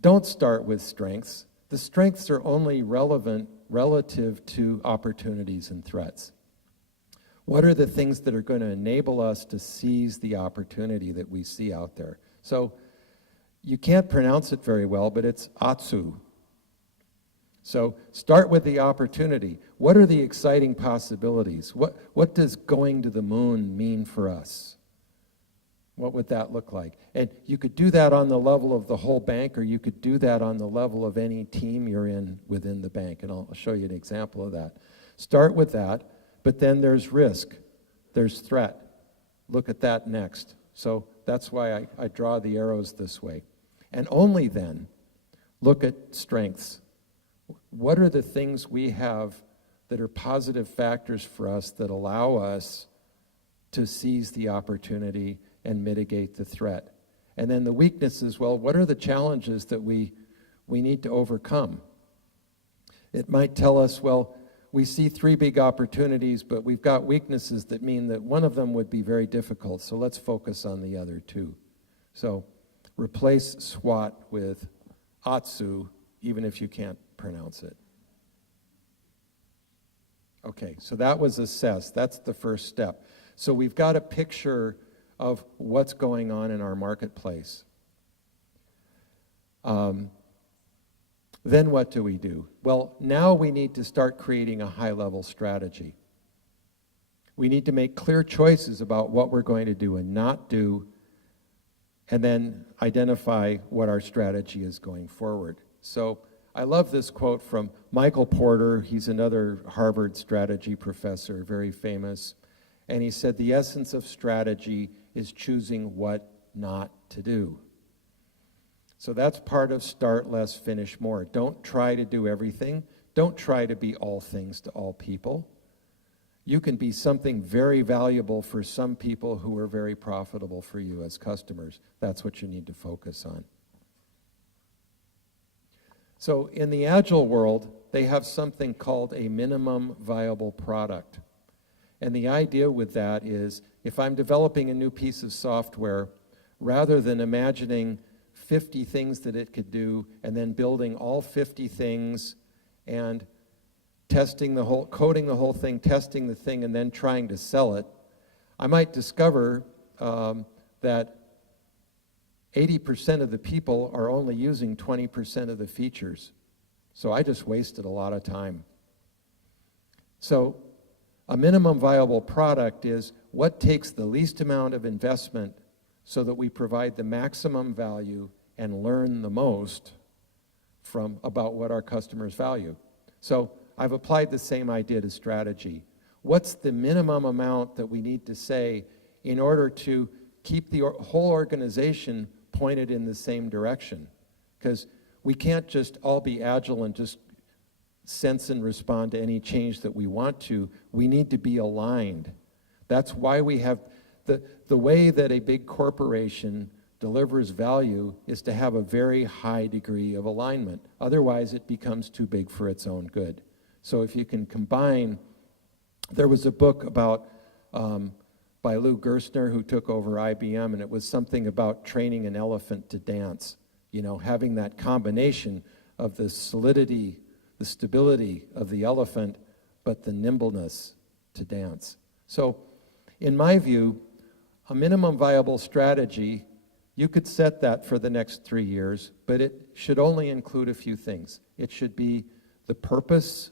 don't start with strengths. The strengths are only relevant relative to opportunities and threats. What are the things that are going to enable us to seize the opportunity that we see out there? So you can't pronounce it very well, but it's Atsu. So start with the opportunity. What are the exciting possibilities? What does going to the moon mean for us? What would that look like? And you could do that on the level of the whole bank, or you could do that on the level of any team you're in within the bank. And I'll show you an example of that. Start with that, but then there's risk, there's threat. Look at that next. So that's why I draw the arrows this way. And only then look at strengths. What are the things we have that are positive factors for us that allow us to seize the opportunity and mitigate the threat? And then the weaknesses, well, what are the challenges that we need to overcome? It might tell us, well, we see 3 big opportunities, but we've got weaknesses that mean that one of them would be very difficult, so let's focus on the other 2. So replace SWOT with Atsu, even if you can't pronounce it. Okay, so that was assess. That's the first step. So we've got a picture of what's going on in our marketplace. Then what do we do? Well, now we need to start creating a high-level strategy. We need to make clear choices about what we're going to do and not do, and then identify what our strategy is going forward. So I love this quote from Michael Porter. He's another Harvard strategy professor, very famous. And he said, the essence of strategy is choosing what not to do. So that's part of start less, finish more. Don't try to do everything. Don't try to be all things to all people. You can be something very valuable for some people who are very profitable for you as customers. That's what you need to focus on. So in the Agile world, they have something called a minimum viable product. And the idea with that is, if I'm developing a new piece of software, rather than imagining 50 things that it could do and then building all 50 things and testing the whole, coding the whole thing, testing the thing, and then trying to sell it, I might discover that 80% of the people are only using 20% of the features. So I just wasted a lot of time. So a minimum viable product is what takes the least amount of investment so that we provide the maximum value and learn the most about what our customers value. So I've applied the same idea to strategy. What's the minimum amount that we need to say in order to keep the whole organization pointed in the same direction? Because we can't just all be agile and just sense and respond to any change that we want to. We need to be aligned. That's why we have the way that a big corporation delivers value is to have a very high degree of alignment. Otherwise, it becomes too big for its own good. So if you can combine, there was a book about by Lou Gerstner, who took over IBM, and it was something about training an elephant to dance. You know, having that combination of the solidity, the stability of the elephant, but the nimbleness to dance. So, in my view, a minimum viable strategy, you could set that for the next 3 years, but it should only include a few things. It should be the purpose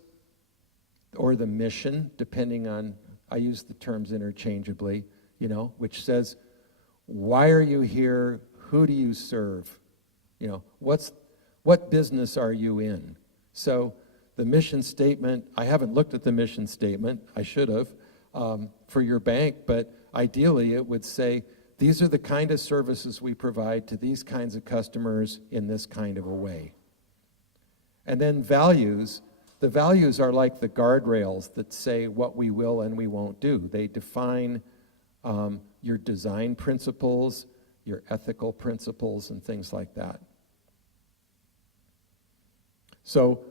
or the mission, depending on, I use the terms interchangeably, you know, which says, why are you here? Who do you serve? You know, what business are you in? So the mission statement, I haven't looked at the mission statement, I should have, for your bank, but ideally it would say, these are the kind of services we provide to these kinds of customers in this kind of a way. And then values, the values are like the guardrails that say what we will and we won't do. They define your design principles, your ethical principles, and things like that. So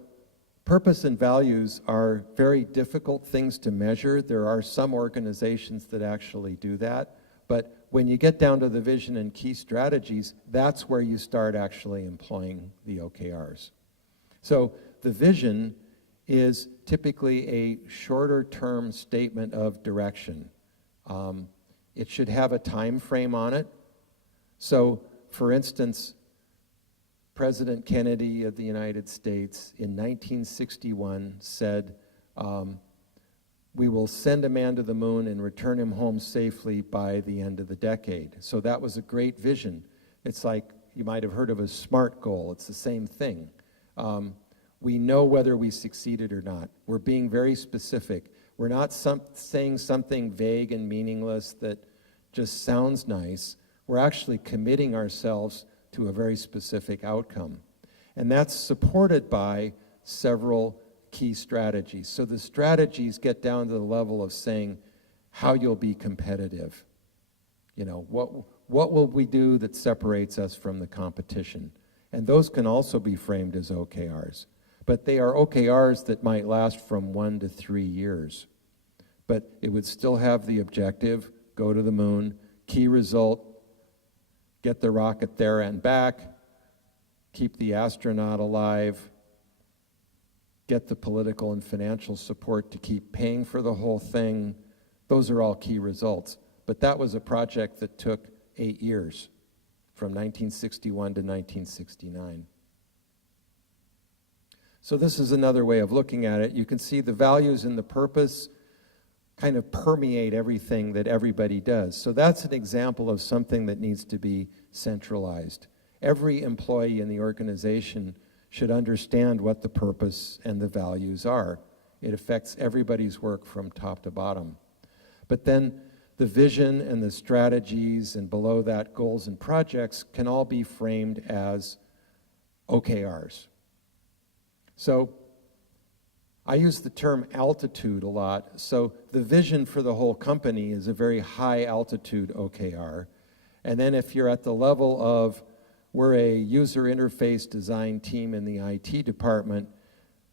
purpose and values are very difficult things to measure. There are some organizations that actually do that, but when you get down to the vision and key strategies, that's where you start actually employing the OKRs. So the vision is typically a shorter term statement of direction. It should have a time frame on it. So, for instance, President Kennedy of the United States in 1961 said, we will send a man to the moon and return him home safely by the end of the decade. So that was a great vision. It's like, you might have heard of a SMART goal. It's the same thing. We know whether we succeeded or not. We're being very specific. We're not saying something vague and meaningless that just sounds nice. We're actually committing ourselves to a very specific outcome. And that's supported by several key strategies. So the strategies get down to the level of saying how you'll be competitive. You know, what will we do that separates us from the competition? And those can also be framed as OKRs. But they are OKRs that might last from 1 to 3 years. But it would still have the objective, go to the moon, key result, get the rocket there and back, keep the astronaut alive, get the political and financial support to keep paying for the whole thing. Those are all key results. But that was a project that took 8 years, from 1961 to 1969. So this is another way of looking at it. You can see the values and the purpose kind of permeate everything that everybody does. So that's an example of something that needs to be centralized. Every employee in the organization should understand what the purpose and the values are. It affects everybody's work from top to bottom. But then the vision and the strategies and below that goals and projects can all be framed as OKRs. So I use the term altitude a lot. So the vision for the whole company is a very high altitude OKR. And then if you're at the level of, we're a user interface design team in the IT department,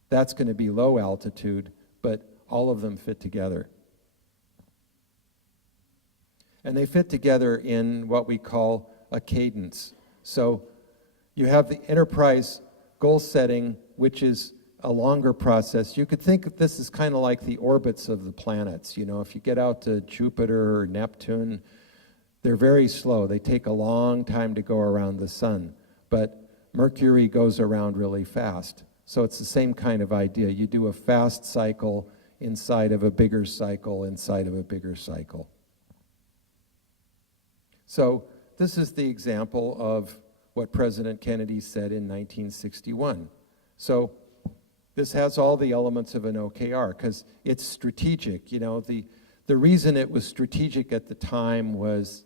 that's going to be low altitude, but all of them fit together. And they fit together in what we call a cadence. So you have the enterprise goal setting, which is a longer process. You could think of this as kind of like the orbits of the planets. You know, if you get out to Jupiter or Neptune, they're very slow. They take a long time to go around the sun. But Mercury goes around really fast. So it's the same kind of idea. You do a fast cycle inside of a bigger cycle inside of a bigger cycle. So this is the example of what President Kennedy said in 1961. So This has all the elements of an OKR because it's strategic. You know, the reason it was strategic at the time was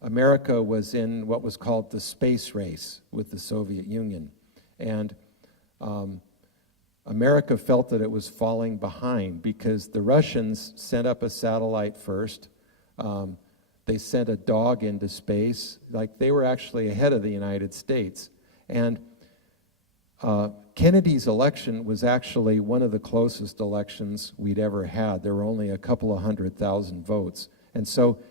America was in what was called the space race with the Soviet Union. And America felt that it was falling behind because the Russians sent up a satellite first. They sent a dog into space. Like, they were actually ahead of the United States. And Kennedy's election was actually one of the closest elections we'd ever had. There were only a couple of 100,000 votes. And so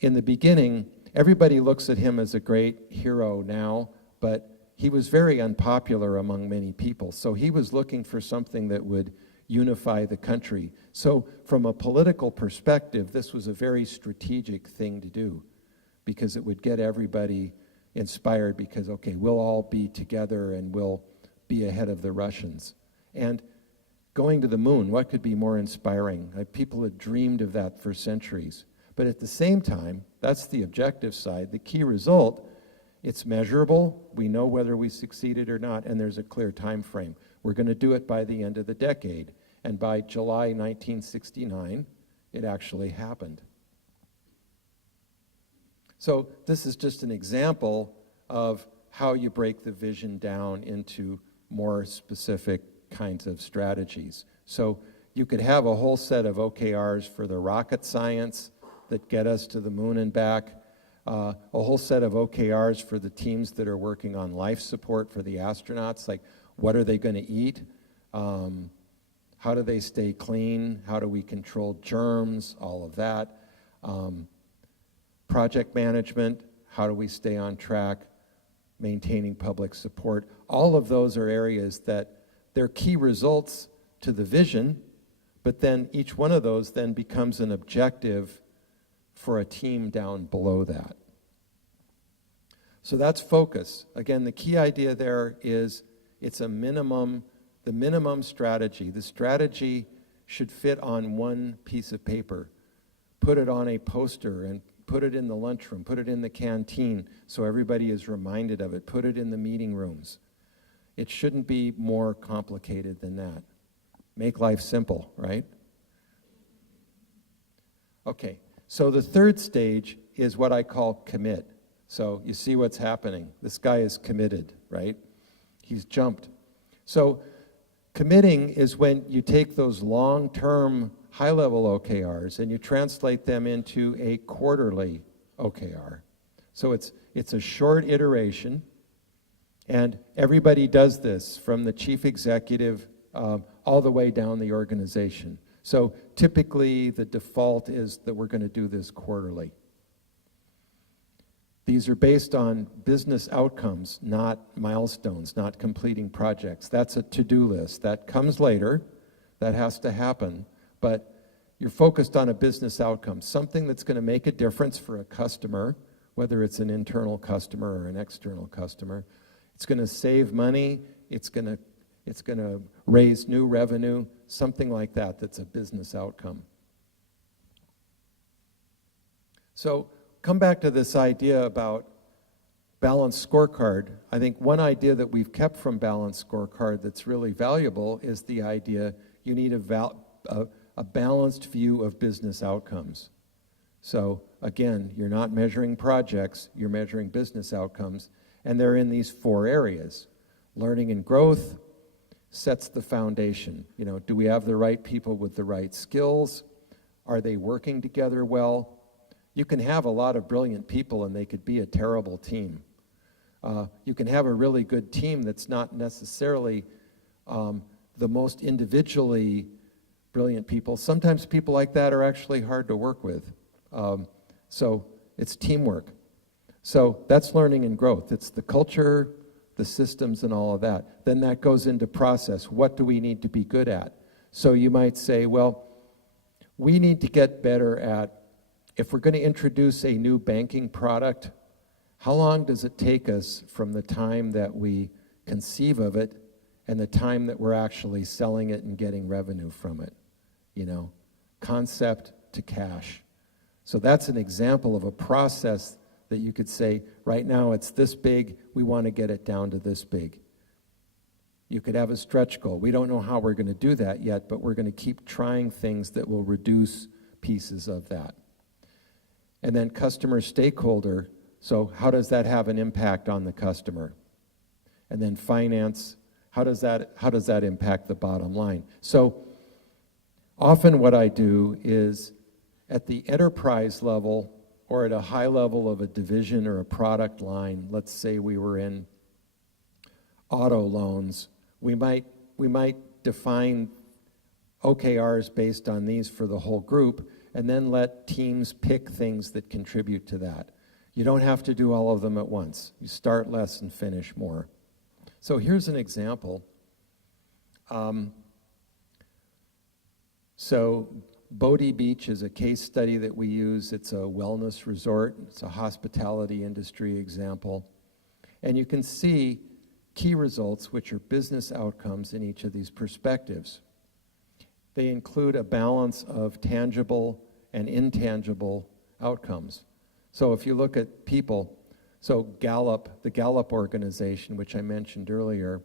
in the beginning, everybody looks at him as a great hero now, but he was very unpopular among many people. So he was looking for something that would unify the country. So from a political perspective, this was a very strategic thing to do because it would get everybody inspired because, okay, we'll all be together and we'll be ahead of the Russians. And going to the moon, what could be more inspiring? People had dreamed of that for centuries. But at the same time, that's the objective side. The key result, it's measurable. We know whether we succeeded or not, and there's a clear time frame. We're going to do it by the end of the decade. And by July 1969, it actually happened. So this is just an example of how you break the vision down into more specific kinds of strategies. So you could have a whole set of OKRs for the rocket science that get us to the moon and back, a whole set of OKRs for the teams that are working on life support for the astronauts, like what are they going to eat, how do they stay clean, how do we control germs, all of that. Project management, how do we stay on track, maintaining public support. All of those are areas that they're key results to the vision, but then each one of those then becomes an objective for a team down below that. So that's focus. Again, the key idea there is it's a minimum, the minimum strategy. The strategy should fit on one piece of paper. Put it on a poster and put it in the lunchroom, put it in the canteen so everybody is reminded of it. Put it in the meeting rooms. It shouldn't be more complicated than that. Make life simple, right? Okay, so the third stage is what I call commit. So you see what's happening. This guy is committed, right? He's jumped. So committing is when you take those long-term high-level OKRs and you translate them into a quarterly OKR. So it's a short iteration, and everybody does this from the chief executive all the way down the organization. So typically the default is that we're going to do this quarterly. These are based on business outcomes, not milestones, not completing projects. That's a to-do list. That comes later. That has to happen. But you're focused on a business outcome, something that's going to make a difference for a customer, whether it's an internal customer or an external customer. It's going to save money. It's going to raise new revenue, something like that that's a business outcome. So come back to this idea about balanced scorecard. I think one idea that we've kept from balanced scorecard that's really valuable is the idea you need a balanced view of business outcomes. So again, you're not measuring projects, you're measuring business outcomes, and they're in these four areas. Learning and growth sets the foundation. You know, do we have the right people with the right skills? Are they working together well? You can have a lot of brilliant people and they could be a terrible team. You can have a really good team that's not necessarily the most individually brilliant people. Sometimes people like that are actually hard to work with. So it's teamwork. So that's learning and growth. It's the culture, the systems, and all of that. Then that goes into process. What do we need to be good at? So you might say, well, we need to get better at, if we're going to introduce a new banking product, how long does it take us from the time that we conceive of it and the time that we're actually selling it and getting revenue from it? You know, concept to cash. So that's an example of a process that you could say, right now it's this big, we want to get it down to this big. You could have a stretch goal. We don't know how we're going to do that yet, but we're going to keep trying things that will reduce pieces of that. And then customer stakeholder, so how does that have an impact on the customer? And then finance, how does that impact the bottom line? So often what I do is at the enterprise level or at a high level of a division or a product line, let's say we were in auto loans, we might define OKRs based on these for the whole group and then let teams pick things that contribute to that. You don't have to do all of them at once. You start less and finish more. So here's an example. So Bodie Beach is a case study that we use. It's a wellness resort. It's a hospitality industry example. And you can see key results, which are business outcomes in each of these perspectives. They include a balance of tangible and intangible outcomes. So if you look at people, so Gallup, the Gallup organization, which I mentioned earlier,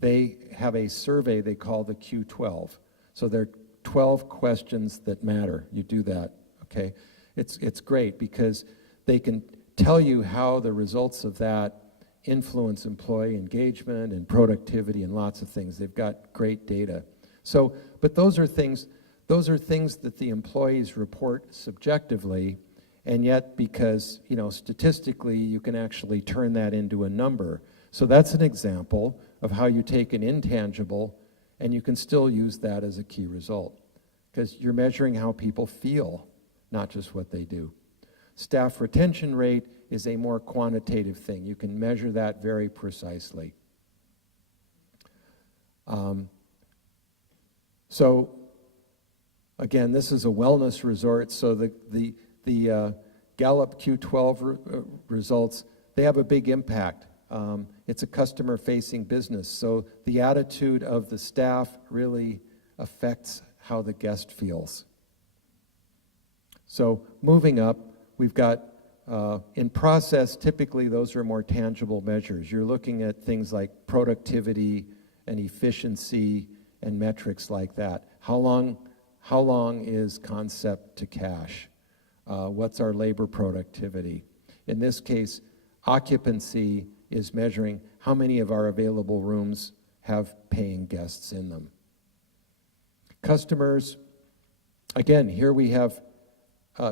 they have a survey they call the Q12. So there are 12 questions that matter. You do that, okay? It's great because they can tell you how the results of that influence employee engagement and productivity and lots of things. They've got great data. So, but those are things that the employees report subjectively, and yet because, statistically you can actually turn that into a number. So that's an example of how you take an intangible and you can still use that as a key result because you're measuring how people feel, not just what they do. Staff retention rate is a more quantitative thing. You can measure that very precisely. So again, this is a wellness resort, so the Gallup Q12 results, they have a big impact. It's a customer-facing business, so the attitude of the staff really affects how the guest feels. So moving up, we've got, in process, typically those are more tangible measures. You're looking at things like productivity and efficiency and metrics like that. How long is concept to cash? What's our labor productivity? In this case, occupancy is measuring how many of our available rooms have paying guests in them. Customers, again, here we have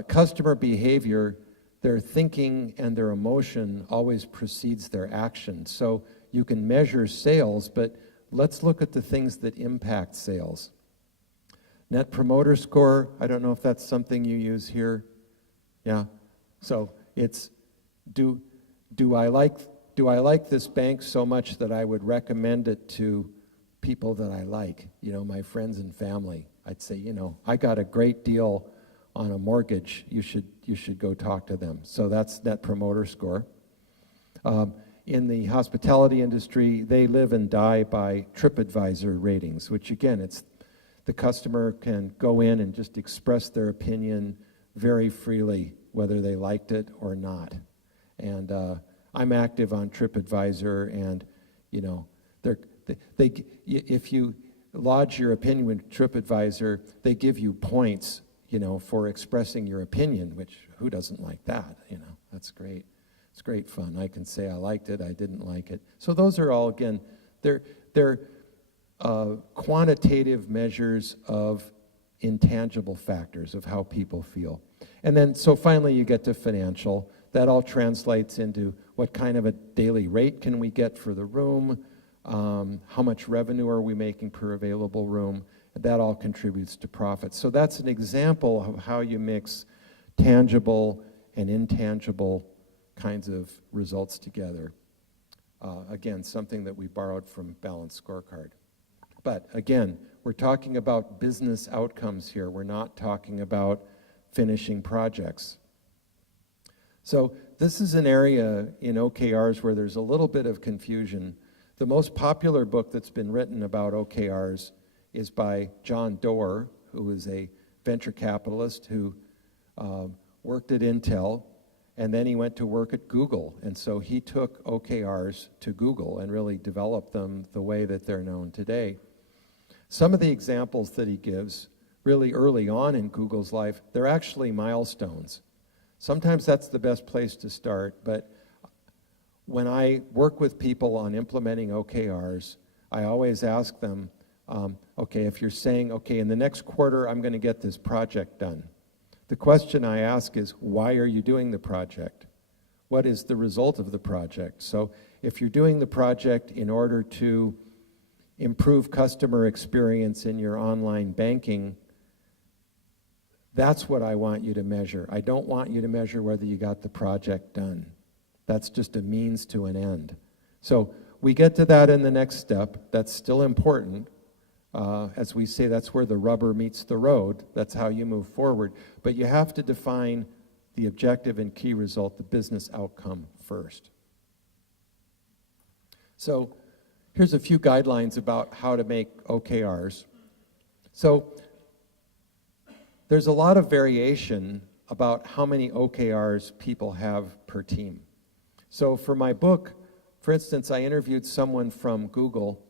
customer behavior. Their thinking and their emotion always precedes their action. So you can measure sales, but let's look at the things that impact sales. Net Promoter Score, I don't know if that's something you use here. Yeah, so it's, do I like this bank so much that I would recommend it to people that I like, my friends and family? I'd say, I got a great deal on a mortgage, you should go talk to them. So that's Net Promoter Score. In the hospitality industry, they live and die by TripAdvisor ratings, which again, it's the customer can go in and just express their opinion very freely, whether they liked it or not. And I'm active on TripAdvisor, and if you lodge your opinion with TripAdvisor, they give you points, for expressing your opinion, which who doesn't like that? That's great. It's great fun. I can say I liked it, I didn't like it. So those are all, again, they're quantitative measures of intangible factors of how people feel. And then, so finally you get to financial. That all translates into what kind of a daily rate can we get for the room, how much revenue are we making per available room. That all contributes to profit. So that's an example of how you mix tangible and intangible kinds of results together. Again, something that we borrowed from Balanced Scorecard. But again, we're talking about business outcomes here. We're not talking about finishing projects. So this is an area in OKRs where there's a little bit of confusion. The most popular book that's been written about OKRs is by John Doerr, who is a venture capitalist who worked at Intel, And then he went to work at Google. And so he took OKRs to Google and really developed them the way that they're known today. Some of the examples that he gives really early on in Google's life, they're actually milestones. Sometimes that's the best place to start, but when I work with people on implementing OKRs, I always ask them, okay, if you're saying, okay, in the next quarter, I'm going to get this project done. The question I ask is, why are you doing the project? What is the result of the project? So if you're doing the project in order to improve customer experience in your online banking, that's what I want you to measure. I don't want you to measure whether you got the project done. That's just a means to an end. So we get to that in the next step. That's still important. As we say, that's where the rubber meets the road. That's how you move forward. But you have to define the objective and key result, the business outcome first. So here's a few guidelines about how to make OKRs. So there's a lot of variation about how many OKRs people have per team. So for my book, for instance, I interviewed someone from Google.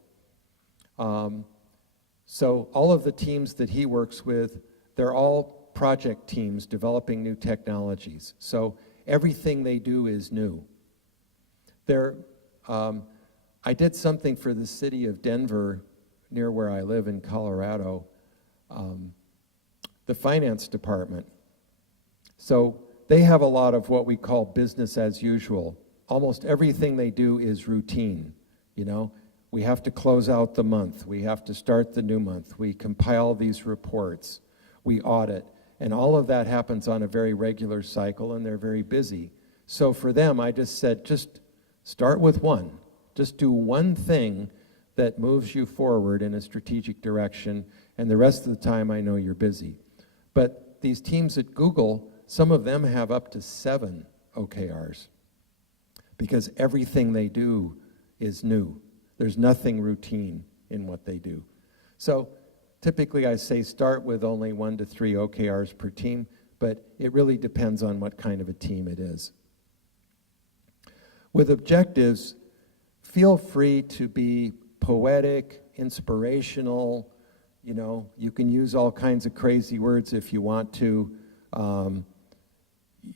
So all of the teams that he works with, they're all project teams developing new technologies. So everything they do is new. I did something for the city of Denver, near where I live in Colorado, the finance department. So they have a lot of what we call business as usual. Almost everything they do is routine, you know. We have to close out the month. We have to start the new month. We compile these reports. We audit. And all of that happens on a very regular cycle, and they're very busy. So for them, I just said, just start with one. Just do one thing that moves you forward in a strategic direction, and the rest of the time I know you're busy. But these teams at Google, some of them have up to 7 OKRs because everything they do is new. There's nothing routine in what they do. So typically I say start with only 1 to 3 OKRs per team, but it really depends on what kind of a team it is. With objectives, feel free to be poetic, inspirational. You know, you can use all kinds of crazy words if you want to,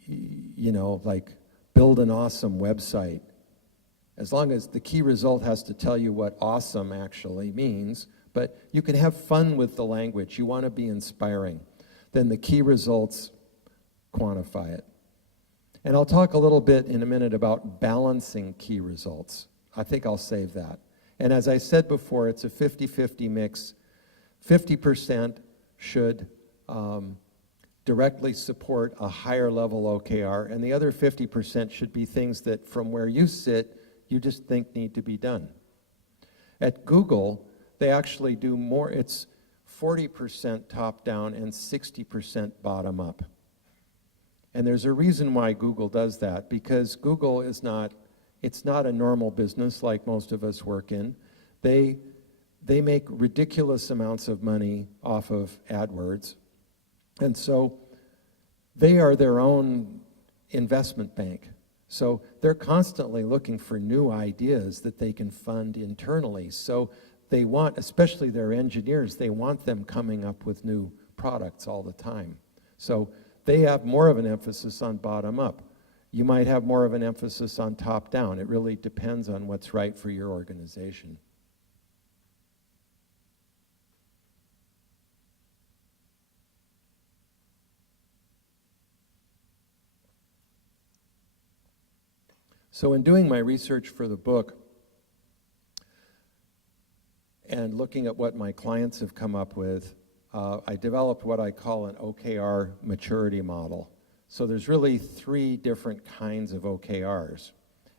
you know, like build an awesome website. As long as the key result has to tell you what awesome actually means, but you can have fun with the language. You want to be inspiring. Then the key results, quantify it. And I'll talk a little bit in a minute about balancing key results. I think I'll save that. And as I said before, it's a 50-50 mix. 50% should directly support a higher level OKR, and the other 50% should be things that from where you sit, you just think need to be done. At Google, they actually do more. It's 40% top-down and 60% bottom-up. And there's a reason why Google does that, because Google is not, it's not a normal business like most of us work in. They make ridiculous amounts of money off of AdWords. And so they are their own investment bank. So they're constantly looking for new ideas that they can fund internally. So they want, especially their engineers, they want them coming up with new products all the time. So they have more of an emphasis on bottom up. You might have more of an emphasis on top down. It really depends on what's right for your organization. So in doing my research for the book and looking at what my clients have come up with, I developed what I call an OKR maturity model. So there's really 3 different kinds of OKRs.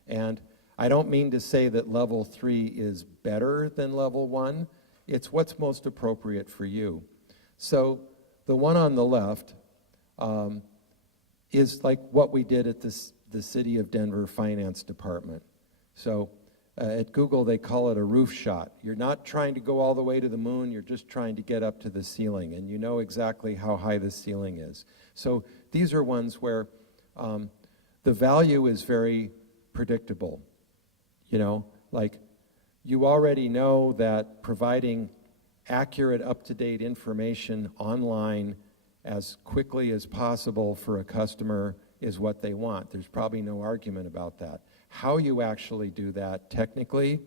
And I don't mean to say that level 3 is better than level 1. It's what's most appropriate for you. So the one on the left is like what we did at the City of Denver Finance Department. So at Google, they call it a roof shot. You're not trying to go all the way to the moon, you're just trying to get up to the ceiling, and you know exactly how high the ceiling is. So these are ones where The value is very predictable. You know, like you already know that providing accurate, up-to-date information online as quickly as possible for a customer is what they want. There's probably no argument about that. How you actually do that technically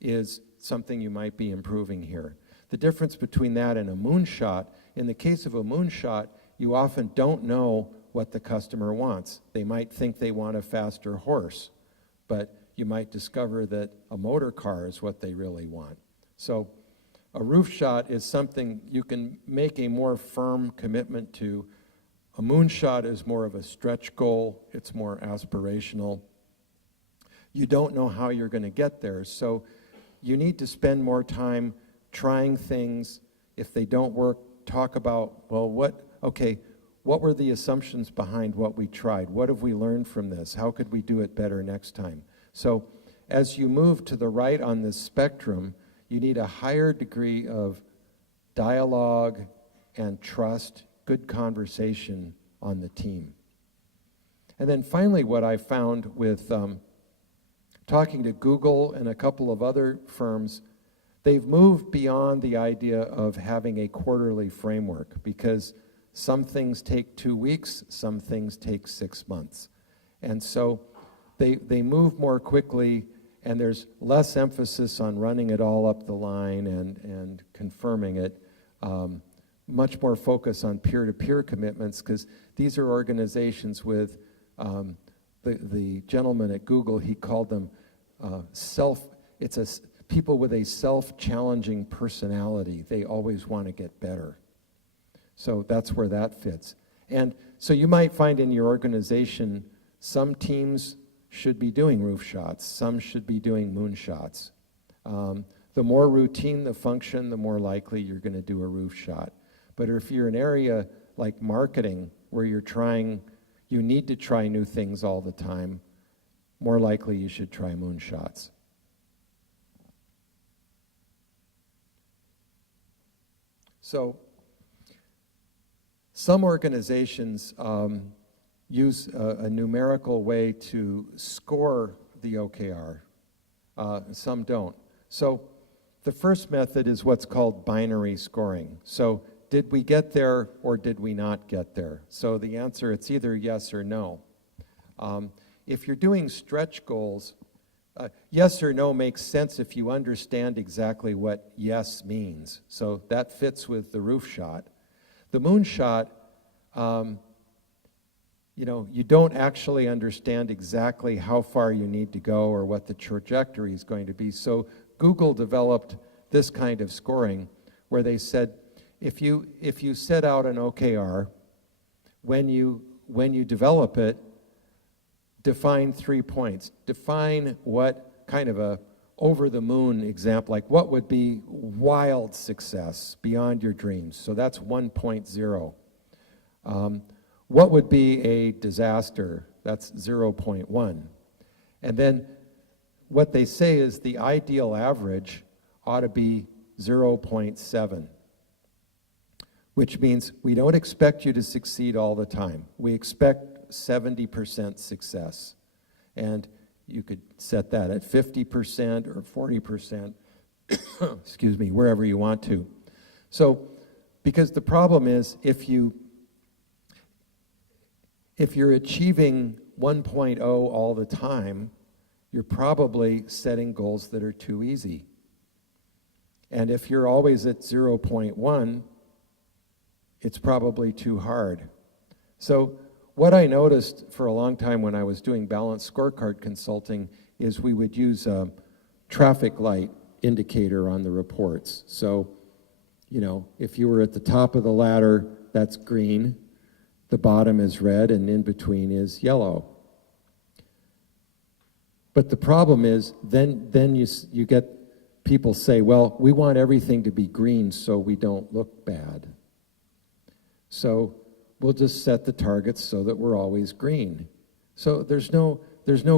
is something you might be improving here. The difference between that and a moonshot, in the case of a moonshot, you often don't know what the customer wants. They might think they want a faster horse, but you might discover that a motor car is what they really want. So a roof shot is something you can make a more firm commitment to. A moonshot is more of a stretch goal. It's more aspirational. You don't know how you're going to get there, so you need to spend more time trying things. If they don't work, talk about, well, what were the assumptions behind what we tried? What have we learned from this? How could we do it better next time? So as you move to the right on this spectrum, you need a higher degree of dialogue and trust, good conversation on the team. And then finally, what I found with talking to Google and a couple of other firms, they've moved beyond the idea of having a quarterly framework, because some things take 2 weeks, some things take 6 months. And so they move more quickly, and there's less emphasis on running it all up the line and confirming it. Much more focus on peer-to-peer commitments, because these are organizations with, the gentleman at Google, he called them people with a self-challenging personality. They always want to get better. So that's where that fits. And so you might find in your organization, some teams should be doing roof shots, some should be doing moon shots. The more routine the function, the more likely you're going to do a roof shot. But if you're an area like marketing, where you need to try new things all the time, more likely you should try moon shots. So some organizations use a numerical way to score the OKR. Some don't. So the first method is what's called binary scoring. So did we get there or did we not get there? So the answer, it's either yes or no. If you're doing stretch goals, yes or no makes sense if you understand exactly what yes means. So that fits with the roof shot. The moon shot, you don't actually understand exactly how far you need to go or what the trajectory is going to be. So Google developed this kind of scoring where they said, if you set out an OKR, when you develop it, define 3 points. Define what kind of a over-the-moon example, like what would be wild success beyond your dreams. So that's 1.0. What would be a disaster? That's 0.1. And then what they say is the ideal average ought to be 0.7, which means we don't expect you to succeed all the time. We expect 70% success. And you could set that at 50% or 40%, excuse me, wherever you want to. So, because the problem is if you're achieving 1.0 all the time, you're probably setting goals that are too easy. And if you're always at 0.1, it's probably too hard. So what I noticed for a long time when I was doing balanced scorecard consulting is we would use a traffic light indicator on the reports. So, if you were at the top of the ladder, that's green, the bottom is red, and in between is yellow. But the problem is, then you get people say, well, we want everything to be green so we don't look bad. So we'll just set the targets so that we're always green. So there's no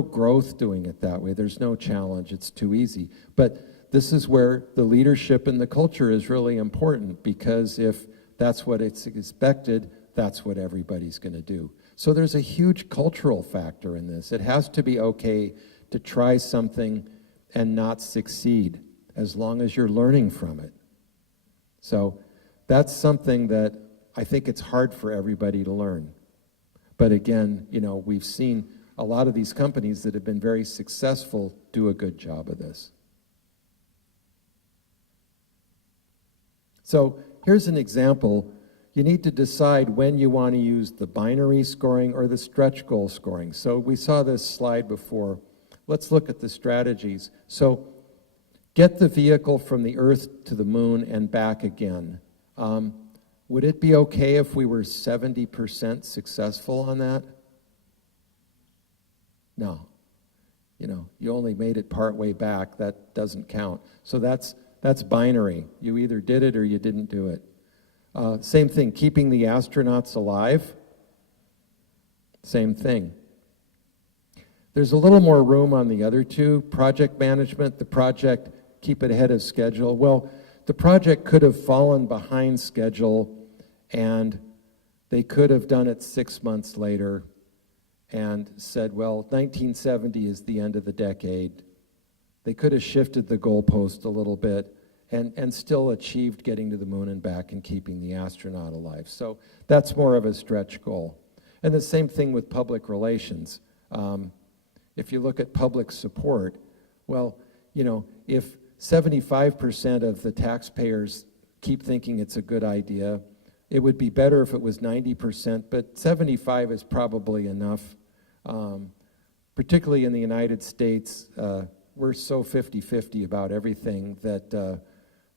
growth doing it that way. There's no challenge. It's too easy. But this is where the leadership and the culture is really important, because if that's what it's expected, that's what everybody's going to do. So there's a huge cultural factor in this. It has to be okay to try something and not succeed, as long as you're learning from it. So that's something that I think it's hard for everybody to learn. But again, we've seen a lot of these companies that have been very successful do a good job of this. So here's an example. You need to decide when you want to use the binary scoring or the stretch goal scoring. So we saw this slide before. Let's look at the strategies. So get the vehicle from the Earth to the moon and back again. Would it be okay if we were 70% successful on that? No. You only made it part way back. That doesn't count. So that's binary. You either did it or you didn't do it. Same thing, keeping the astronauts alive. Same thing. There's a little more room on the other two. Project management, the project, keep it ahead of schedule. Well, the project could have fallen behind schedule and they could have done it 6 months later and said, well, 1970 is the end of the decade. They could have shifted the goalpost a little bit and still achieved getting to the moon and back and keeping the astronaut alive. So that's more of a stretch goal. And the same thing with public relations. If you look at public support, well, if 75% of the taxpayers keep thinking it's a good idea, it would be better if it was 90%, but 75 is probably enough. Particularly in the United States, we're so 50-50 about everything that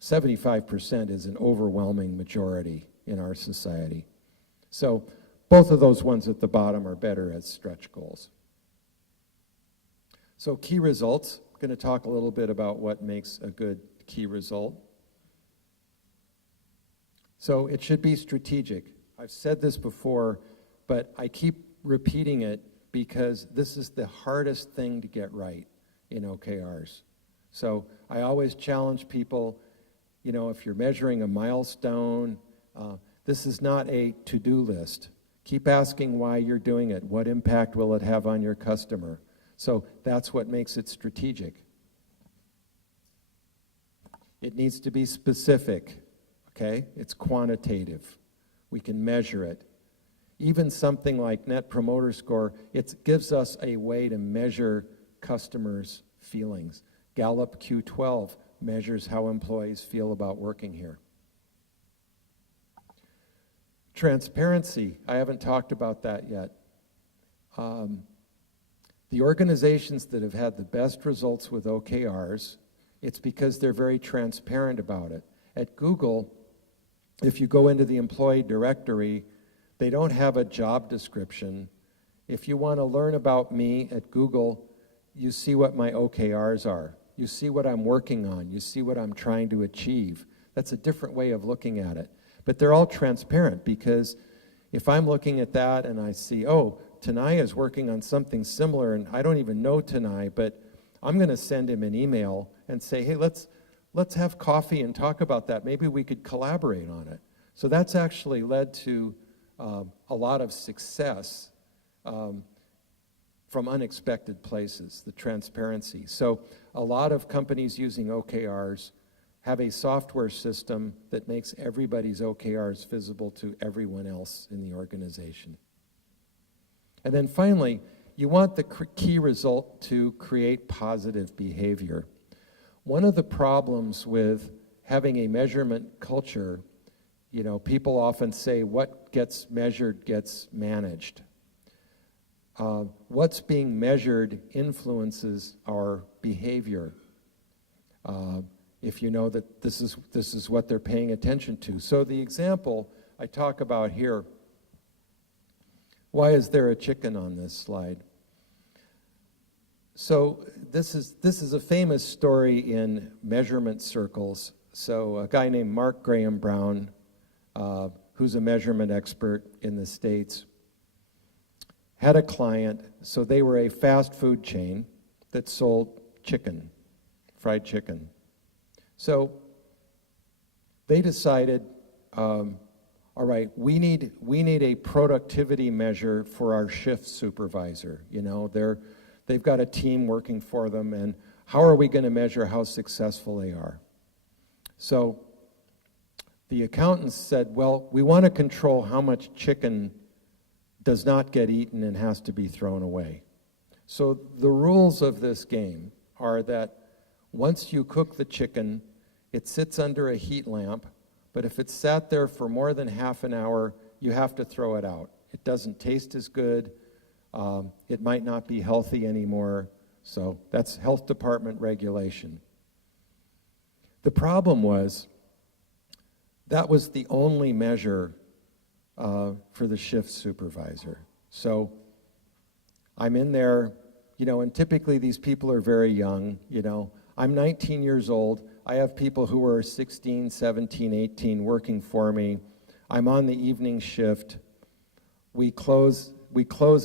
75% is an overwhelming majority in our society. So both of those ones at the bottom are better as stretch goals. So key results, I'm going to talk a little bit about what makes a good key result. So it should be strategic. I've said this before, but I keep repeating it because this is the hardest thing to get right in OKRs. So I always challenge people, if you're measuring a milestone, this is not a to-do list. Keep asking why you're doing it. What impact will it have on your customer? So that's what makes it strategic. It needs to be specific, okay? It's quantitative. We can measure it. Even something like Net Promoter Score, it gives us a way to measure customers' feelings. Gallup Q12 measures how employees feel about working here. Transparency, I haven't talked about that yet. The organizations that have had the best results with OKRs, it's because they're very transparent about it. At Google, if you go into the employee directory, they don't have a job description. If you want to learn about me at Google, you see what my OKRs are. You see what I'm working on. You see what I'm trying to achieve. That's a different way of looking at it. But they're all transparent because if I'm looking at that and I see, oh, Tanai is working on something similar and I don't even know Tanai, but I'm going to send him an email and say, hey, let's have coffee and talk about that. Maybe we could collaborate on it. So that's actually led to a lot of success from unexpected places, the transparency. So a lot of companies using OKRs have a software system that makes everybody's OKRs visible to everyone else in the organization. And then finally, you want the key result to create positive behavior. One of the problems with having a measurement culture, people often say what gets measured gets managed. What's being measured influences our behavior. If you know that this is what they're paying attention to. So the example I talk about here, why is there a chicken on this slide? So this is a famous story in measurement circles. So a guy named Mark Graham Brown, who's a measurement expert in the States, had a client. So they were a fast food chain that sold chicken, fried chicken. So they decided, our all right, we need a productivity measure for our shift supervisor. You know, they've got a team working for them, and how are we going to measure how successful they are? So the accountants said, well, we want to control how much chicken does not get eaten and has to be thrown away. So the rules of this game are that once you cook the chicken, it sits under a heat lamp, but if it's sat there for more than half an hour, you have to throw it out. It doesn't taste as good. It might not be healthy anymore. So that's health department regulation. The problem was that was the only measure for the shift supervisor. So I'm in there, you know, and typically these people are very young, you know. I'm 19 years old. I have people who are 16, 17, 18 working for me. I'm on the evening shift. We close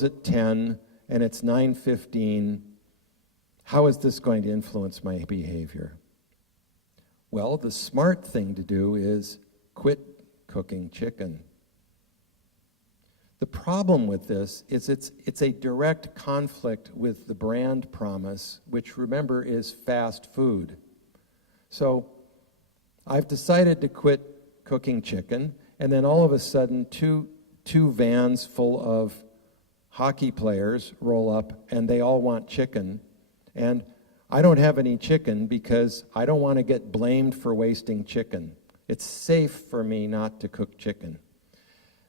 at 10 and it's 9:15. How is this going to influence my behavior? Well, the smart thing to do is quit cooking chicken. The problem with this is it's a direct conflict with the brand promise, which, remember, is fast food. So I've decided to quit cooking chicken, and then all of a sudden two vans full of hockey players roll up, and they all want chicken. And I don't have any chicken because I don't want to get blamed for wasting chicken. It's safe for me not to cook chicken.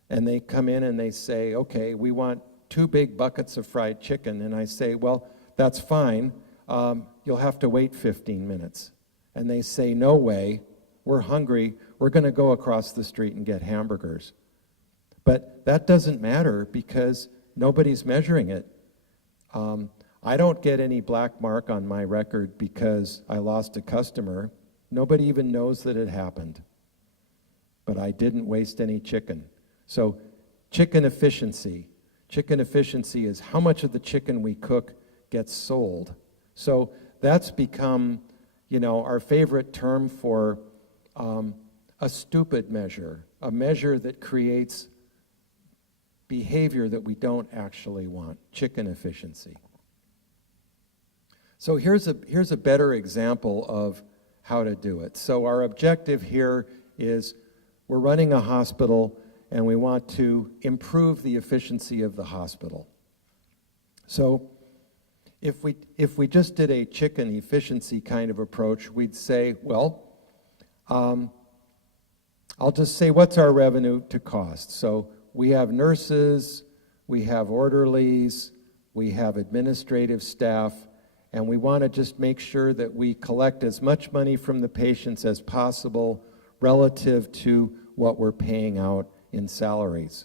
And they come in and they say, okay, we want 2 big buckets of fried chicken. And I say, well, that's fine. You'll have to wait 15 minutes. And they say, no way. We're hungry. We're going to go across the street and get hamburgers. But that doesn't matter because nobody's measuring it. I don't get any black mark on my record because I lost a customer. Nobody even knows that it happened. But I didn't waste any chicken. So chicken efficiency. Chicken efficiency is how much of the chicken we cook gets sold. So that's become, you know, our favorite term for a stupid measure, a measure that creates behavior that we don't actually want, chicken efficiency. So here's a better example of how to do it. So our objective here is we're running a hospital and we want to improve the efficiency of the hospital. So if we just did a chicken efficiency kind of approach, we'd say, well, I'll just say what's our revenue to cost. So we have nurses, we have orderlies, we have administrative staff, and we want to just make sure that we collect as much money from the patients as possible relative to what we're paying out in salaries.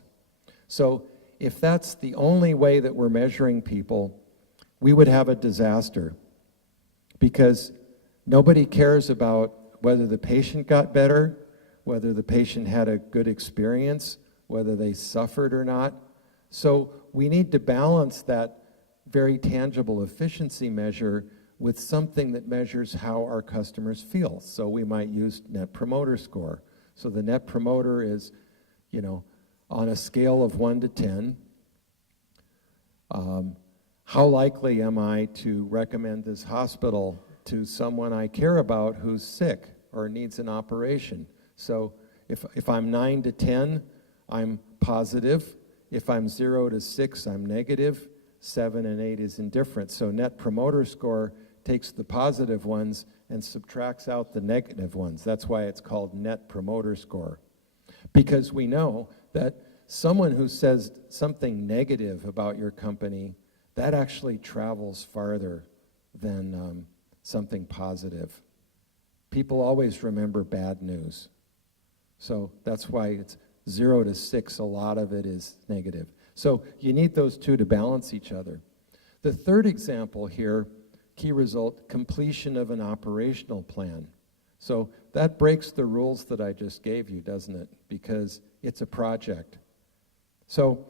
So if that's the only way that we're measuring people, we would have a disaster because nobody cares about whether the patient got better, whether the patient had a good experience, whether they suffered or not. So we need to balance that very tangible efficiency measure with something that measures how our customers feel. So we might use Net Promoter Score. So the Net Promoter is, you know, on a scale of 1 to 10, how likely am I to recommend this hospital to someone I care about who's sick or needs an operation? So if I'm 9 to 10, I'm positive. If I'm 0 to 6, I'm negative. 7 and 8 is indifferent. So Net Promoter Score takes the positive ones and subtracts out the negative ones. That's why it's called Net Promoter Score. Because we know that someone who says something negative about your company, that actually travels farther than something positive. People always remember bad news. So that's why it's 0 to 6, a lot of it is negative. So you need those two to balance each other. The third example here, key result, completion of an operational plan. So that breaks the rules that I just gave you, doesn't it? Because it's a project. So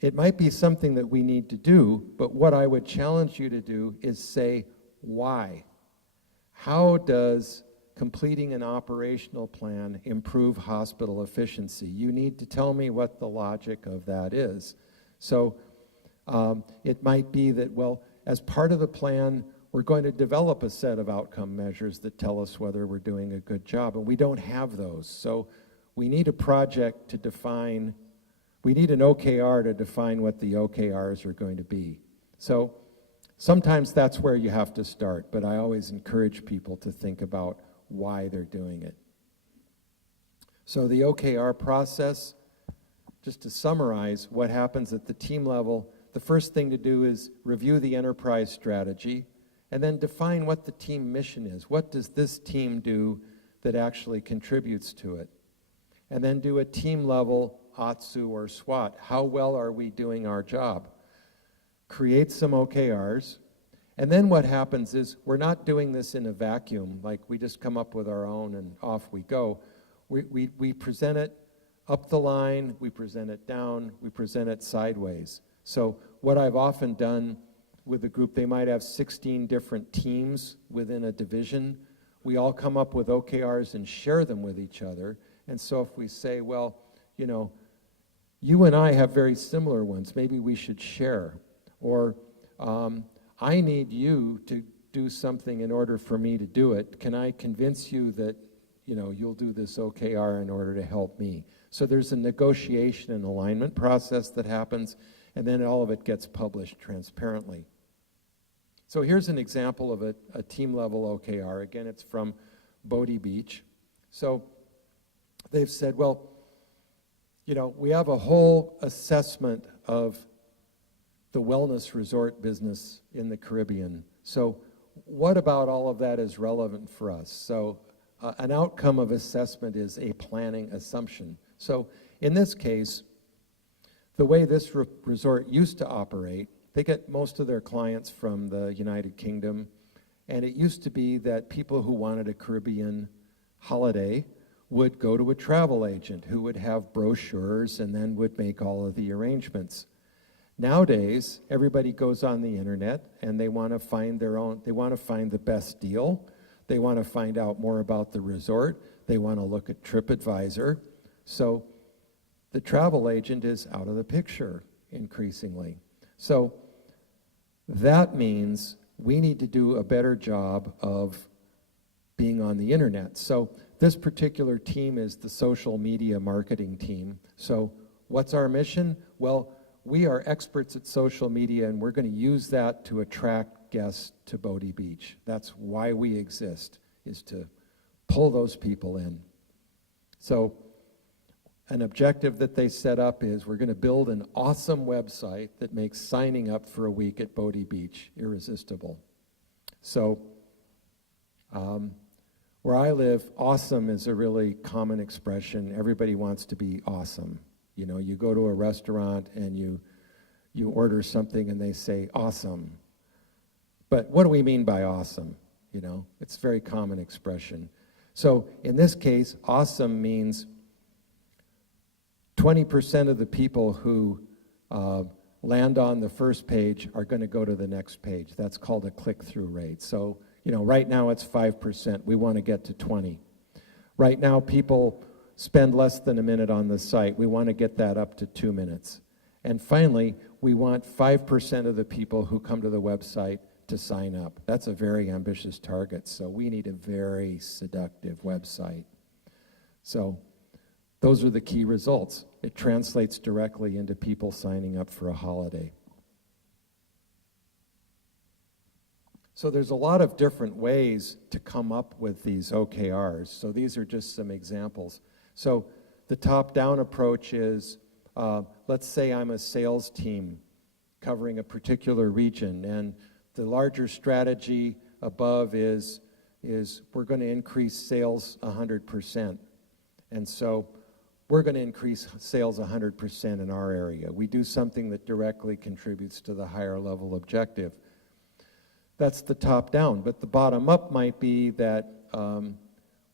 it might be something that we need to do, but what I would challenge you to do is say, why? How does completing an operational plan, improve hospital efficiency. You need to tell me what the logic of that is. So it might be that, well, as part of the plan, we're going to develop a set of outcome measures that tell us whether we're doing a good job, and we don't have those. So we need a project to define, we need an OKR to define what the OKRs are going to be. So sometimes that's where you have to start, but I always encourage people to think about why they're doing it. So the OKR process, just to summarize what happens at the team level, the first thing to do is review the enterprise strategy and then define what the team mission is. What does this team do that actually contributes to it? And then do a team level OTSU or SWOT. How well are we doing our job? Create some OKRs. And then what happens is we're not doing this in a vacuum, like we just come up with our own and off we go. We present it up the line, we present it down, we present it sideways. So what I've often done with the group, they might have 16 different teams within a division. We all come up with OKRs and share them with each other. And so if we say, well, you know, you and I have very similar ones, maybe we should share. Or I need you to do something in order for me to do it. Can I convince you that, you know, you'll do this OKR in order to help me? So there's a negotiation and alignment process that happens, and then all of it gets published transparently. So here's an example of a team level OKR. Again, it's from Bodie Beach. So they've said, well, you know, we have a whole assessment of the wellness resort business in the Caribbean. So what about all of that is relevant for us? So an outcome of assessment is a planning assumption. So in this case, the way this resort used to operate, they get most of their clients from the United Kingdom, and it used to be that people who wanted a Caribbean holiday would go to a travel agent who would have brochures and then would make all of the arrangements. Nowadays, everybody goes on the internet and they want to find their own, they want to find the best deal. They want to find out more about the resort. They want to look at TripAdvisor. So the travel agent is out of the picture increasingly. So that means we need to do a better job of being on the internet. So this particular team is the social media marketing team. So what's our mission? Well, we are experts at social media, and we're going to use that to attract guests to Bodie Beach. That's why we exist, is to pull those people in. So an objective that they set up is we're going to build an awesome website that makes signing up for a week at Bodie Beach irresistible. So where I live, awesome is a really common expression. Everybody wants to be awesome. You know, you go to a restaurant and you order something and they say, awesome. But what do we mean by awesome? You know, it's a very common expression. So in this case, awesome means 20% of the people who land on the first page are going to go to the next page. That's called a click-through rate. So, you know, right now it's 5%. We want to get to 20. Right now people spend less than a minute on the site. We want to get that up to 2 minutes. And finally, we want 5% of the people who come to the website to sign up. That's a very ambitious target, so we need a very seductive website. So those are the key results. It translates directly into people signing up for a holiday. So there's a lot of different ways to come up with these OKRs. So these are just some examples. So the top-down approach is, let's say I'm a sales team covering a particular region, and the larger strategy above is we're going to increase sales 100%. And so we're going to increase sales 100% in our area. We do something that directly contributes to the higher level objective. That's the top-down, but the bottom-up might be that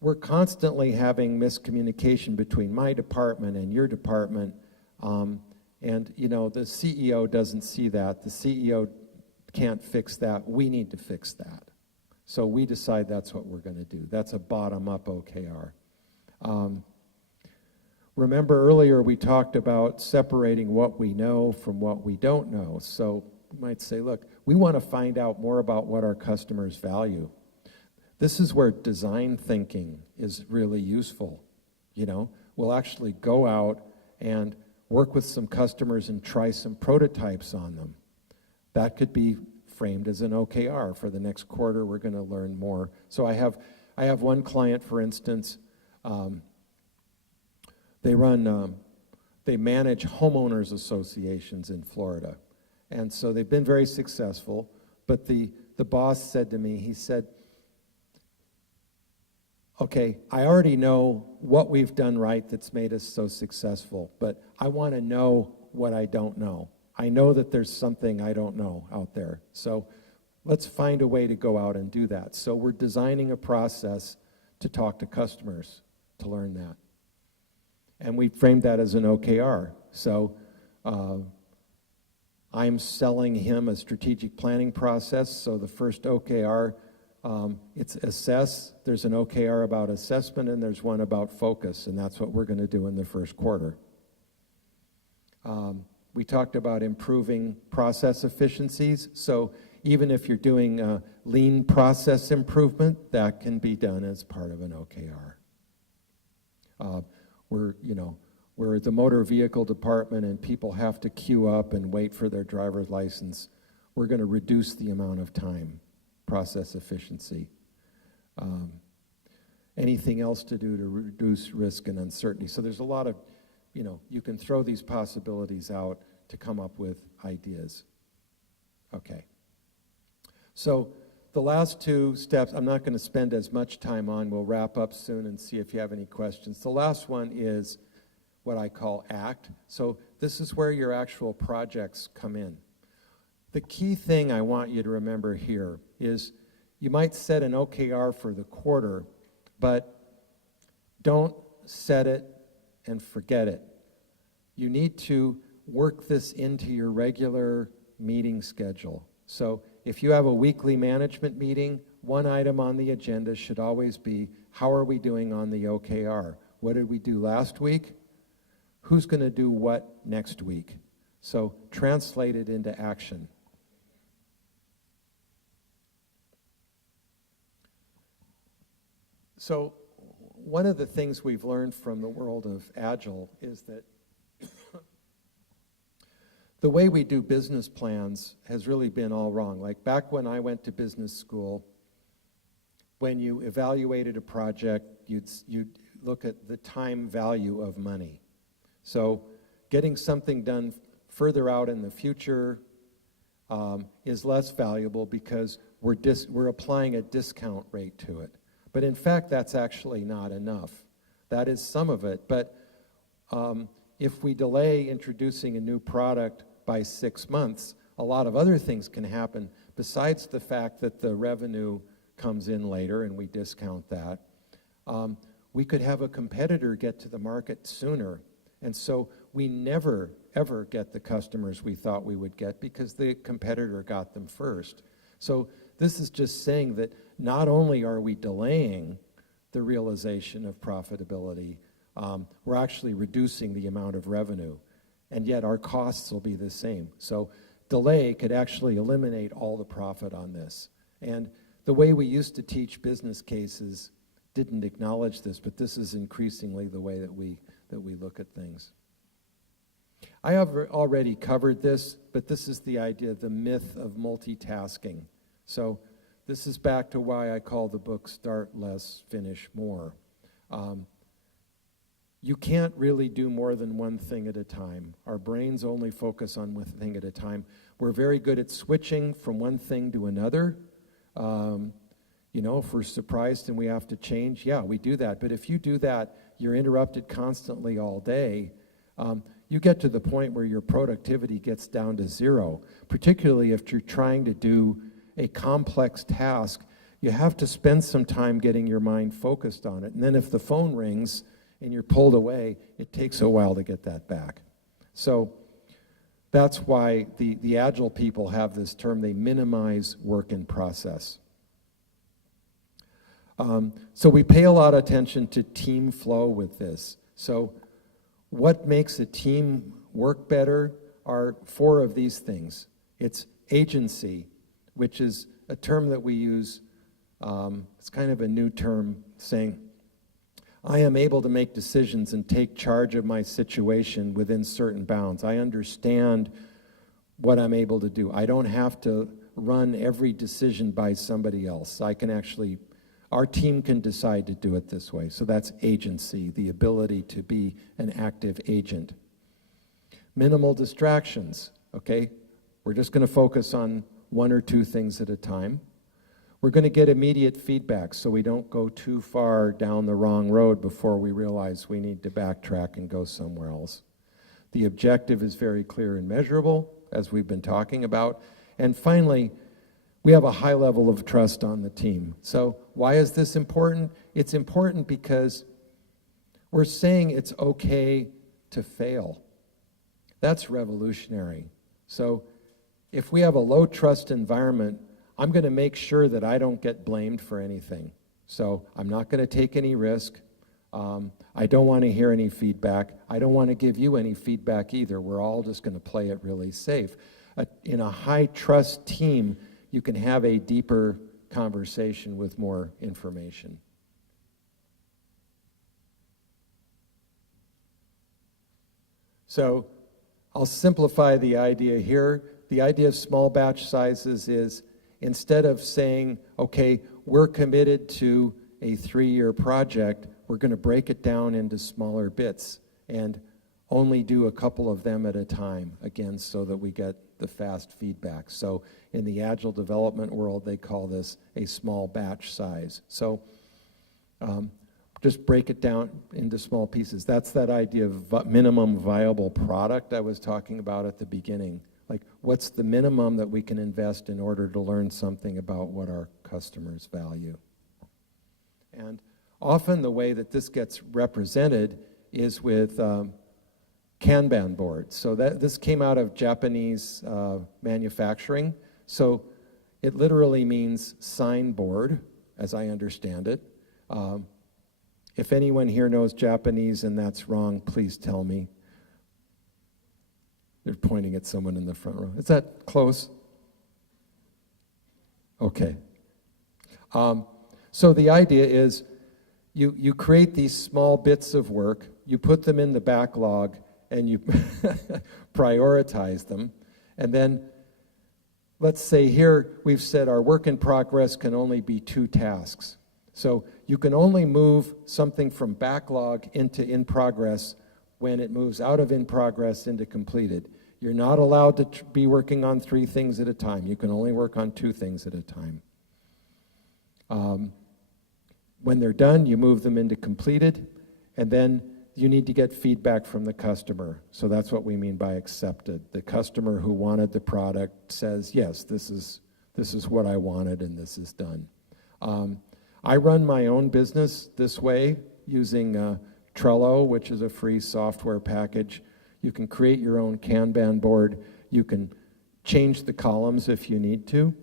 we're constantly having miscommunication between my department and your department, and you know, the CEO doesn't see that. The CEO can't fix that. We need to fix that. So we decide that's what we're going to do. That's a bottom-up OKR. Remember earlier we talked about separating what we know from what we don't know. So you might say, look, we want to find out more about what our customers value. This is where design thinking is really useful. We'll actually go out and work with some customers and try some prototypes on them. That could be framed as an OKR. For the next quarter, we're going to learn more. So I have one client, for instance, they manage homeowners associations in Florida. And so they've been very successful, but the boss said to me, he said, okay, I already know what we've done right that's made us so successful, but I want to know what I don't know. I know that there's something I don't know out there. So let's find a way to go out and do that. So we're designing a process to talk to customers to learn that. And we framed that as an OKR. So I'm selling him a strategic planning process. So the first OKR, it's assess. There's an OKR about assessment, and there's one about focus, and that's what we're going to do in the first quarter. We talked about improving process efficiencies. So even if you're doing lean process improvement, that can be done as part of an OKR. We're the motor vehicle department and people have to queue up and wait for their driver's license. We're going to reduce the amount of time, process efficiency. Anything else to do to reduce risk and uncertainty. So there's a lot of, you can throw these possibilities out to come up with ideas. Okay. So the last two steps, I'm not going to spend as much time on. We'll wrap up soon and see if you have any questions. The last one is what I call ACT. So this is where your actual projects come in. The key thing I want you to remember here is you might set an OKR for the quarter, but don't set it and forget it. You need to work this into your regular meeting schedule. So if you have a weekly management meeting, one item on the agenda should always be, how are we doing on the OKR? What did we do last week? Who's going to do what next week? So translate it into action. So one of the things we've learned from the world of Agile is that the way we do business plans has really been all wrong. Like back when I went to business school, when you evaluated a project, you'd look at the time value of money. So getting something done further out in the future is less valuable because we're applying a discount rate to it. But in fact, that's actually not enough. That is some of it. But if we delay introducing a new product by 6 months, a lot of other things can happen besides the fact that the revenue comes in later and we discount that. We could have a competitor get to the market sooner. And so we never, ever get the customers we thought we would get because the competitor got them first. So this is just saying that not only are we delaying the realization of profitability, we're actually reducing the amount of revenue, and yet our costs will be the same. So delay could actually eliminate all the profit on this. And the way we used to teach business cases didn't acknowledge this, but this is increasingly the way that we look at things. I have already covered this, but this is the idea, the myth of multitasking. So this is back to why I call the book Start Less, Finish More. You can't really do more than one thing at a time. Our brains only focus on one thing at a time. We're very good at switching from one thing to another. If we're surprised and we have to change, yeah, we do that. But if you do that, you're interrupted constantly all day. You get to the point where your productivity gets down to zero, particularly if you're trying to do a complex task. You have to spend some time getting your mind focused on it. And then if the phone rings and you're pulled away, it takes a while to get that back. So that's why the Agile people have this term, they minimize work in process. So we pay a lot of attention to team flow with this. So what makes a team work better are 4 of these things. It's agency, which is a term that we use. It's kind of a new term saying, I am able to make decisions and take charge of my situation within certain bounds. I understand what I'm able to do. I don't have to run every decision by somebody else. I can actually, our team can decide to do it this way. So that's agency, the ability to be an active agent. Minimal distractions, okay? We're just going to focus on 1 or 2 things at a time. We're going to get immediate feedback so we don't go too far down the wrong road before we realize we need to backtrack and go somewhere else. The objective is very clear and measurable, as we've been talking about. And finally, we have a high level of trust on the team. So why is this important? It's important because we're saying it's okay to fail. That's revolutionary. So if we have a low trust environment, I'm going to make sure that I don't get blamed for anything. So I'm not going to take any risk. I don't want to hear any feedback. I don't want to give you any feedback either. We're all just going to play it really safe. In a high trust team, you can have a deeper conversation with more information. So I'll simplify the idea here. The idea of small batch sizes is instead of saying, okay, we're committed to a 3-year project, we're going to break it down into smaller bits and only do a couple of them at a time, again, so that we get the fast feedback. So in the agile development world, they call this a small batch size. So just break it down into small pieces. That's that idea of minimum viable product I was talking about at the beginning. Like, what's the minimum that we can invest in order to learn something about what our customers value? And often the way that this gets represented is with Kanban boards. So this came out of Japanese manufacturing. So it literally means signboard, as I understand it. If anyone here knows Japanese and that's wrong, please tell me. They're pointing at someone in the front row. Is that close? Okay. So the idea is you create these small bits of work, you put them in the backlog, and you prioritize them. And then, let's say here, we've said our work in progress can only be 2 tasks. So you can only move something from backlog into in progress when it moves out of in progress into completed. You're not allowed to be working on 3 things at a time. You can only work on 2 things at a time. When they're done, you move them into completed, and then you need to get feedback from the customer. So that's what we mean by accepted. The customer who wanted the product says, yes, this is what I wanted and this is done. I run my own business this way using Trello, which is a free software package. You can create your own Kanban board. You can change the columns if you need to.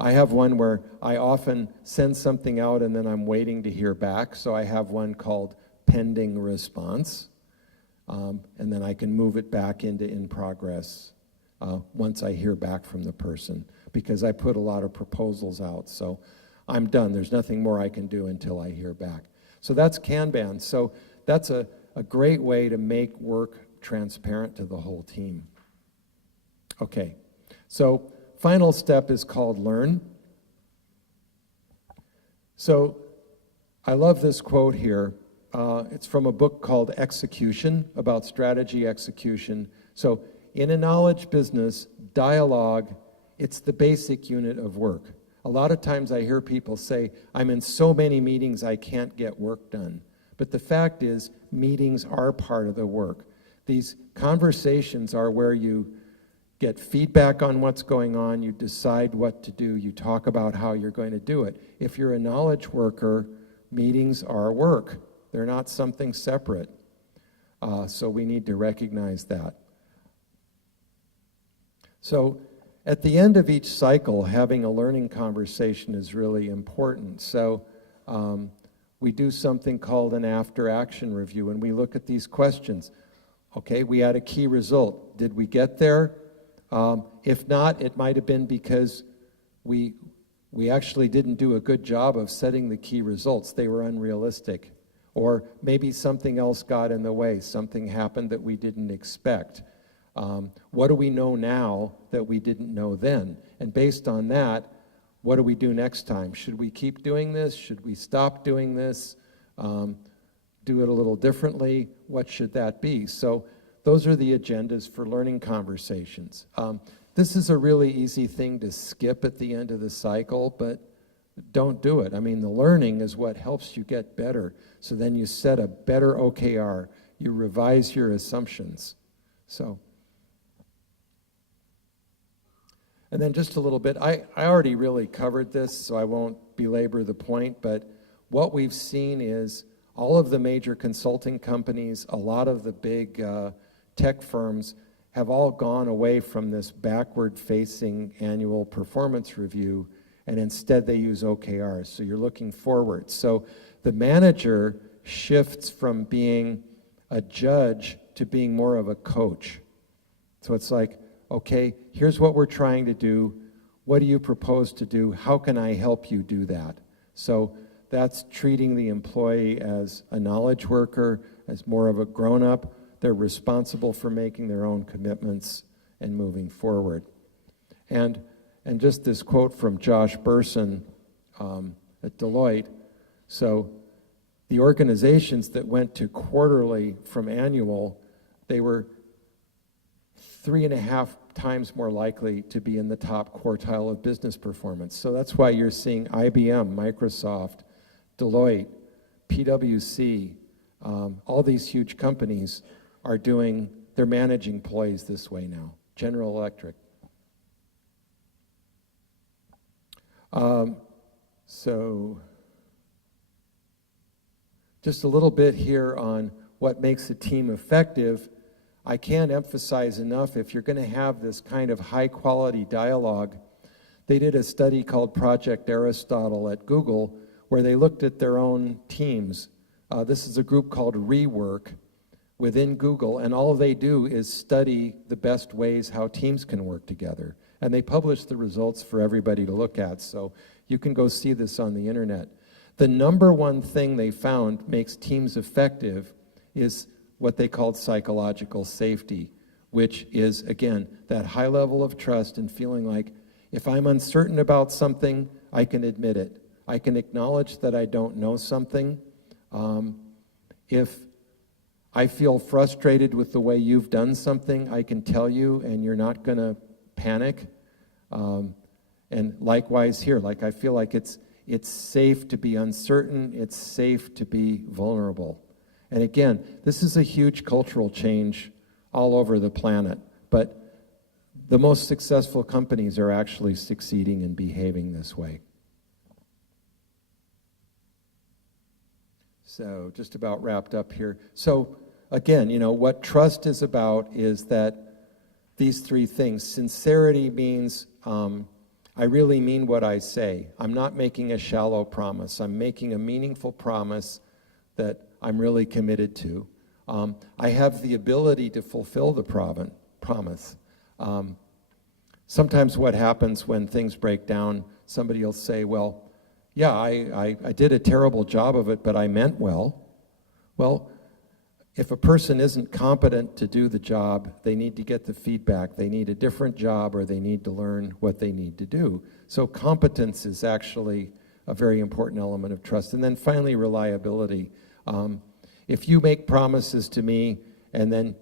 I have one where I often send something out and then I'm waiting to hear back. So I have one called pending response. And then I can move it back into in progress once I hear back from the person, because I put a lot of proposals out. So I'm done. There's nothing more I can do until I hear back. So that's Kanban. So that's a great way to make work transparent to the whole team. Okay, so final step is called learn. So I love this quote here. It's from a book called Execution, about strategy execution. So in a knowledge business, dialogue, it's the basic unit of work. A lot of times I hear people say, I'm in so many meetings I can't get work done. But the fact is, meetings are part of the work. These conversations are where you get feedback on what's going on, you decide what to do, you talk about how you're going to do it. If you're a knowledge worker, meetings are work. They're not something separate. So we need to recognize that. So at the end of each cycle, having a learning conversation is really important. So we do something called an after-action review, and we look at these questions. Okay, we had a key result. Did we get there? If not, it might have been because we actually didn't do a good job of setting the key results. They were unrealistic. Or maybe something else got in the way. Something happened that we didn't expect. What do we know now that we didn't know then? And based on that, what do we do next time? Should we keep doing this? Should we stop doing this? Do it a little differently? What should that be? So those are the agendas for learning conversations. This is a really easy thing to skip at the end of the cycle, but don't do it. I mean, the learning is what helps you get better. So then you set a better OKR. You revise your assumptions. So, and then just a little bit, I already really covered this, so I won't belabor the point, but what we've seen is all of the major consulting companies, a lot of the big tech firms have all gone away from this backward-facing annual performance review, and instead they use OKRs. So you're looking forward. So the manager shifts from being a judge to being more of a coach. So it's like, okay, here's what we're trying to do. What do you propose to do? How can I help you do that? So that's treating the employee as a knowledge worker, as more of a grown-up. They're responsible for making their own commitments and moving forward. And just this quote from Josh Bersin at Deloitte. So the organizations that went to quarterly from annual, they were 3.5 times more likely to be in the top quartile of business performance. So that's why you're seeing IBM, Microsoft, Deloitte, PwC, all these huge companies they're managing employees this way now. General Electric. So just a little bit here on what makes a team effective. I can't emphasize enough, if you're going to have this kind of high quality dialogue, they did a study called Project Aristotle at Google where they looked at their own teams. This is a group called Rework within Google, and all they do is study the best ways how teams can work together. And they publish the results for everybody to look at, so you can go see this on the internet. The number one thing they found makes teams effective is what they called psychological safety, which is, again, that high level of trust and feeling like, if I'm uncertain about something, I can admit it. I can acknowledge that I don't know something. If I feel frustrated with the way you've done something, I can tell you, and you're not going to panic. And likewise here, like I feel like it's safe to be uncertain, it's safe to be vulnerable. And again, this is a huge cultural change all over the planet, but the most successful companies are actually succeeding in behaving this way. So just about wrapped up here. So again, what trust is about is that these three things. Sincerity means I really mean what I say. I'm not making a shallow promise. I'm making a meaningful promise that I'm really committed to. I have the ability to fulfill the promise. Sometimes what happens when things break down, somebody will say, well, yeah, I did a terrible job of it, but I meant well. Well, if a person isn't competent to do the job, they need to get the feedback. They need a different job, or they need to learn what they need to do. So competence is actually a very important element of trust. And then finally, reliability. If you make promises to me and then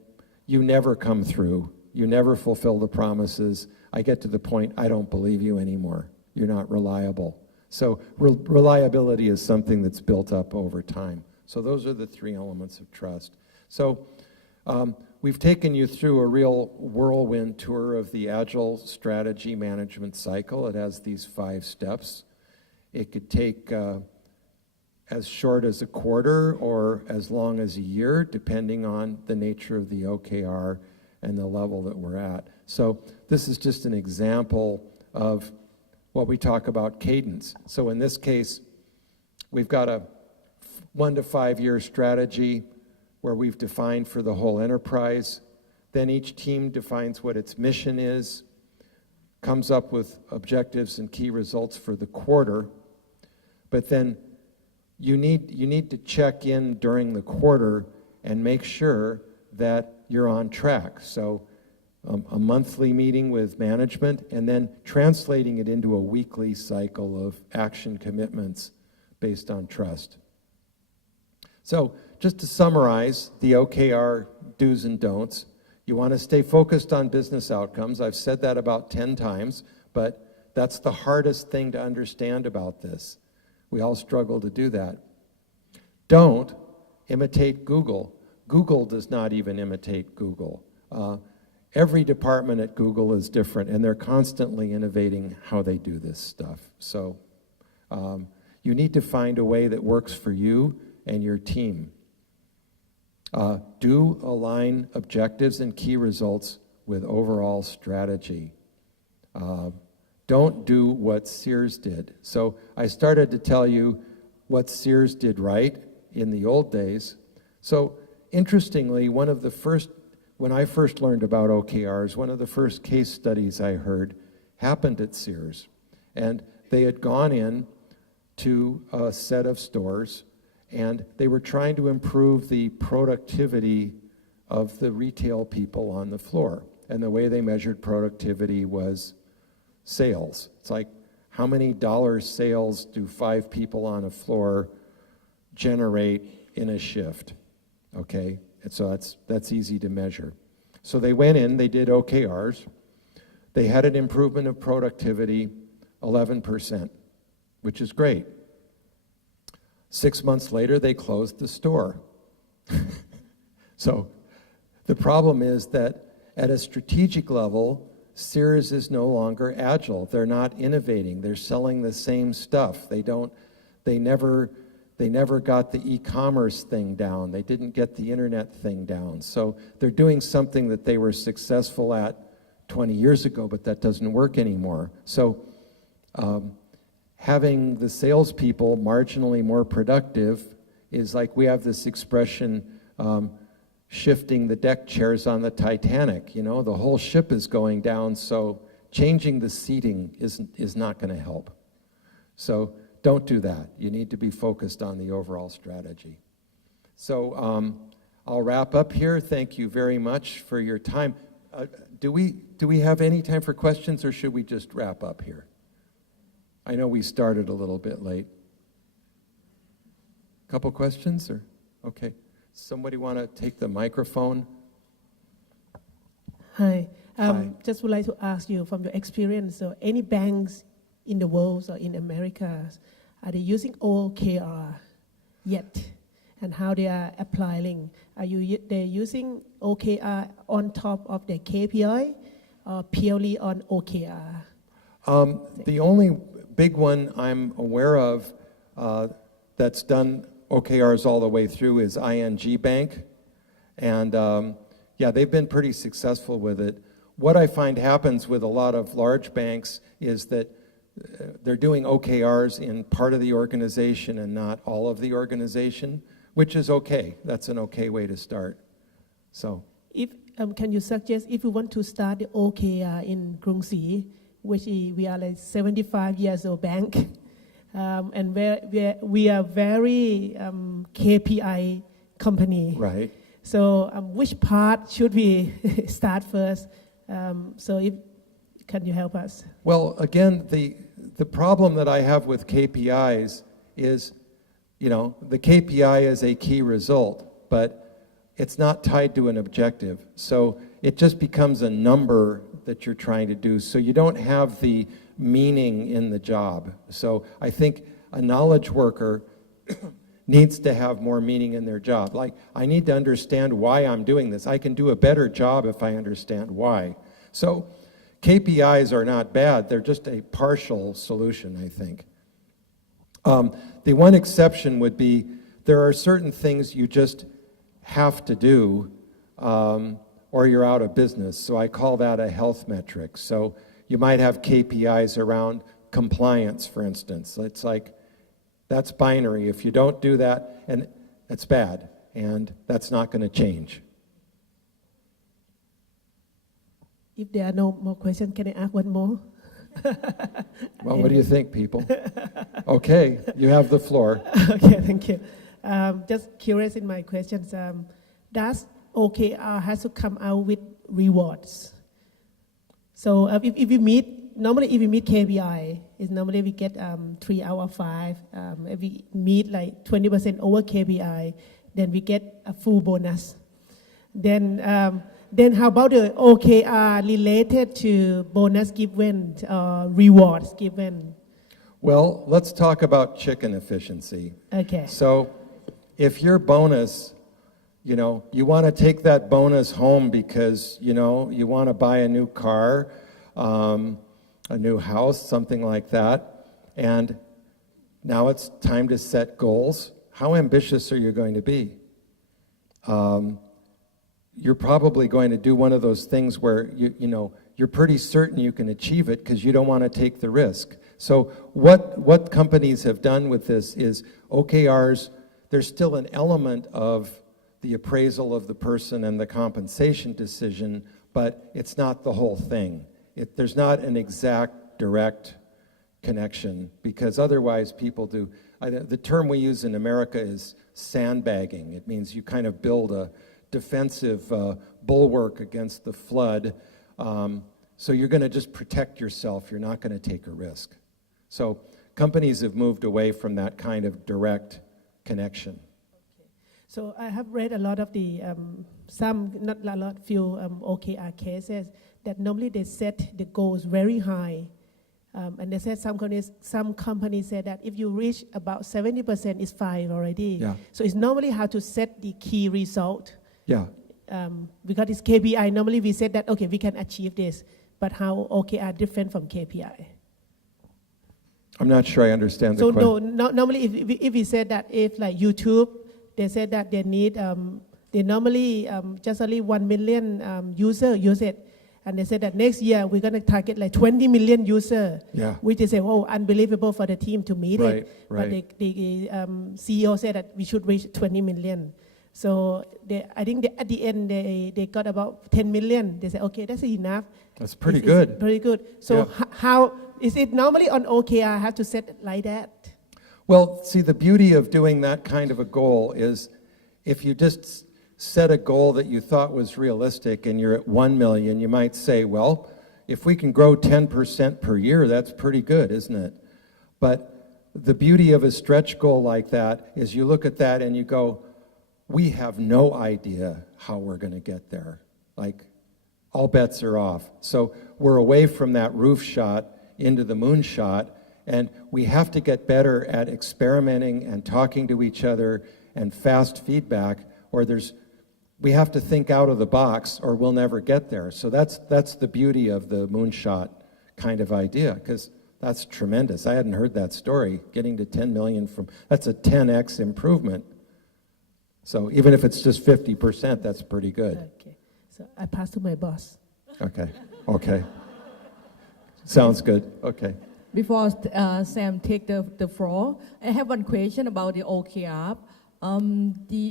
you never come through, you never fulfill the promises, I get to the point I don't believe you anymore. You're not reliable. So reliability is something that's built up over time. So those are the three elements of trust. So we've taken you through a real whirlwind tour of the Agile strategy management cycle. It has these 5 steps. It could take as short as a quarter or as long as a year, depending on the nature of the OKR and the level that we're at. So this is just an example of what we talk about cadence. So in this case, we've got a 1 to 5 year strategy where we've defined for the whole enterprise. Then each team defines what its mission is, comes up with objectives and key results for the quarter. But then you need to check in during the quarter and make sure that you're on track. So a monthly meeting with management and then translating it into a weekly cycle of action commitments based on trust. So just to summarize the OKR do's and don'ts, you want to stay focused on business outcomes. I've said that about 10 times, but that's the hardest thing to understand about this. We all struggle to do that. Don't imitate Google. Google does not even imitate Google. Every department at Google is different, and they're constantly innovating how they do this stuff. So you need to find a way that works for you and your team. Do align objectives and key results with overall strategy. Don't do what Sears did. So I started to tell you what Sears did right in the old days. So interestingly, when I first learned about OKRs, one of the first case studies I heard happened at Sears. And they had gone in to a set of stores and they were trying to improve the productivity of the retail people on the floor. And the way they measured productivity was sales. It's like, how many dollars sales do 5 people on a floor generate in a shift? Okay, and so that's easy to measure. So they went in, they did OKRs. They had an improvement of productivity, 11%, which is great. 6 months later, they closed the store. So the problem is that at a strategic level, Sears is no longer agile. They're not innovating. They're selling the same stuff. They never got the e-commerce thing down. They didn't get the internet thing down. So they're doing something that they were successful at 20 years ago, but that doesn't work anymore. So having the salespeople marginally more productive is like, we have this expression, shifting the deck chairs on the Titanic. You know, the whole ship is going down, so changing the seating is not going to help. So don't do that. You need to be focused on the overall strategy. So I'll wrap up here. Thank you very much for your time. Do we have any time for questions, or should we just wrap up here? I know we started a little bit late. Couple questions, or okay. Somebody want to take the microphone? Hi. Hi. Just would like to ask you from your experience, so any banks in the world or in America, are they using OKR yet? And how they are applying? They using OKR on top of their KPI or purely on OKR? The only big one I'm aware of that's done OKRs all the way through is ING Bank. And yeah, they've been pretty successful with it. What I find happens with a lot of large banks is that they're doing OKRs in part of the organization and not all of the organization, which is okay. That's an okay way to start. So, If can you suggest if you want to start the OKR in Krung Si, which we are like 75 years old bank, and we are very KPI company. right. So which part should we start first? So can you help us? Well, again, the problem that I have with KPIs is, you know, the KPI is a key result, but it's not tied to an objective. So it just becomes a number that you're trying to do. So you don't have the meaning in the job. So I think a knowledge worker needs to have more meaning in their job. Like, I need to understand why I'm doing this. I can do a better job if I understand why. So KPIs are not bad. They're just a partial solution, I think. The one exception would be there are certain things you just have to do, or you're out of business. So I call that a health metric. So you might have KPIs around compliance, for instance. It's like, that's binary. If you don't do that, and it's bad, and that's not going to change. If there are no more questions, can I ask one more? Well, what do you think, people? Okay, you have the floor. Okay, thank you. Just curious in my questions. Does OKR has to come out with rewards? So if we meet, normally if we meet KPI, is normally we get 3 out of 5. If we meet like 20% over KPI, then we get a full bonus. Then how about the OKR related to bonus given, rewards given? Well, let's talk about chicken efficiency. Okay. So if your bonus, you want to take that bonus home because, you want to buy a new car, a new house, something like that, and now it's time to set goals, how ambitious are you going to be? You're probably going to do one of those things where you're pretty certain you can achieve it because you don't want to take the risk. So what companies have done with this is OKRs, there's still an element of the appraisal of the person and the compensation decision, but it's not the whole thing. There's not an exact direct connection because otherwise people do. The term we use in America is sandbagging. It means you kind of build a defensive bulwark against the flood. So you're going to just protect yourself. You're not going to take a risk. So companies have moved away from that kind of direct connection. Okay. So I have read a lot of the, some, not a lot, few OKR cases that normally they set the goals very high. And they said some companies said that if you reach about 70%, it's fine already. Yeah. So it's normally how to set the key result. Yeah. Because it's KPI, normally we said that, okay, we can achieve this, but how OKR different from KPI? I'm not sure I understand the question. No, normally if we said that if like YouTube, they said that they need, they normally just only 1 million user use it. And they said that next year we're going to target like 20 million users, which is unbelievable for the team to meet it. Right. But the CEO said that we should reach 20 million. So I think at the end they got about 10 million. They said, okay, that's enough. That's pretty good. Pretty good. So how is it normally on OKR have to set it like that? Well, see, the beauty of doing that kind of a goal is if you just set a goal that you thought was realistic and you're at 1 million, you might say, well, if we can grow 10% per year, that's pretty good, isn't it? But the beauty of a stretch goal like that is you look at that and you go, we have no idea how we're going to get there. Like, all bets are off. So we're away from that roof shot into the moon shot, and we have to get better at experimenting and talking to each other and fast feedback, or we have to think out of the box or we'll never get there. So that's the beauty of the moonshot kind of idea, because that's tremendous. I hadn't heard that story. Getting to 10 million that's a 10x improvement. So even if it's just 50%, that's pretty good. Okay, so I pass to my boss. Okay. Sounds good. Okay. Before Sam take the floor, I have one question about the OKR.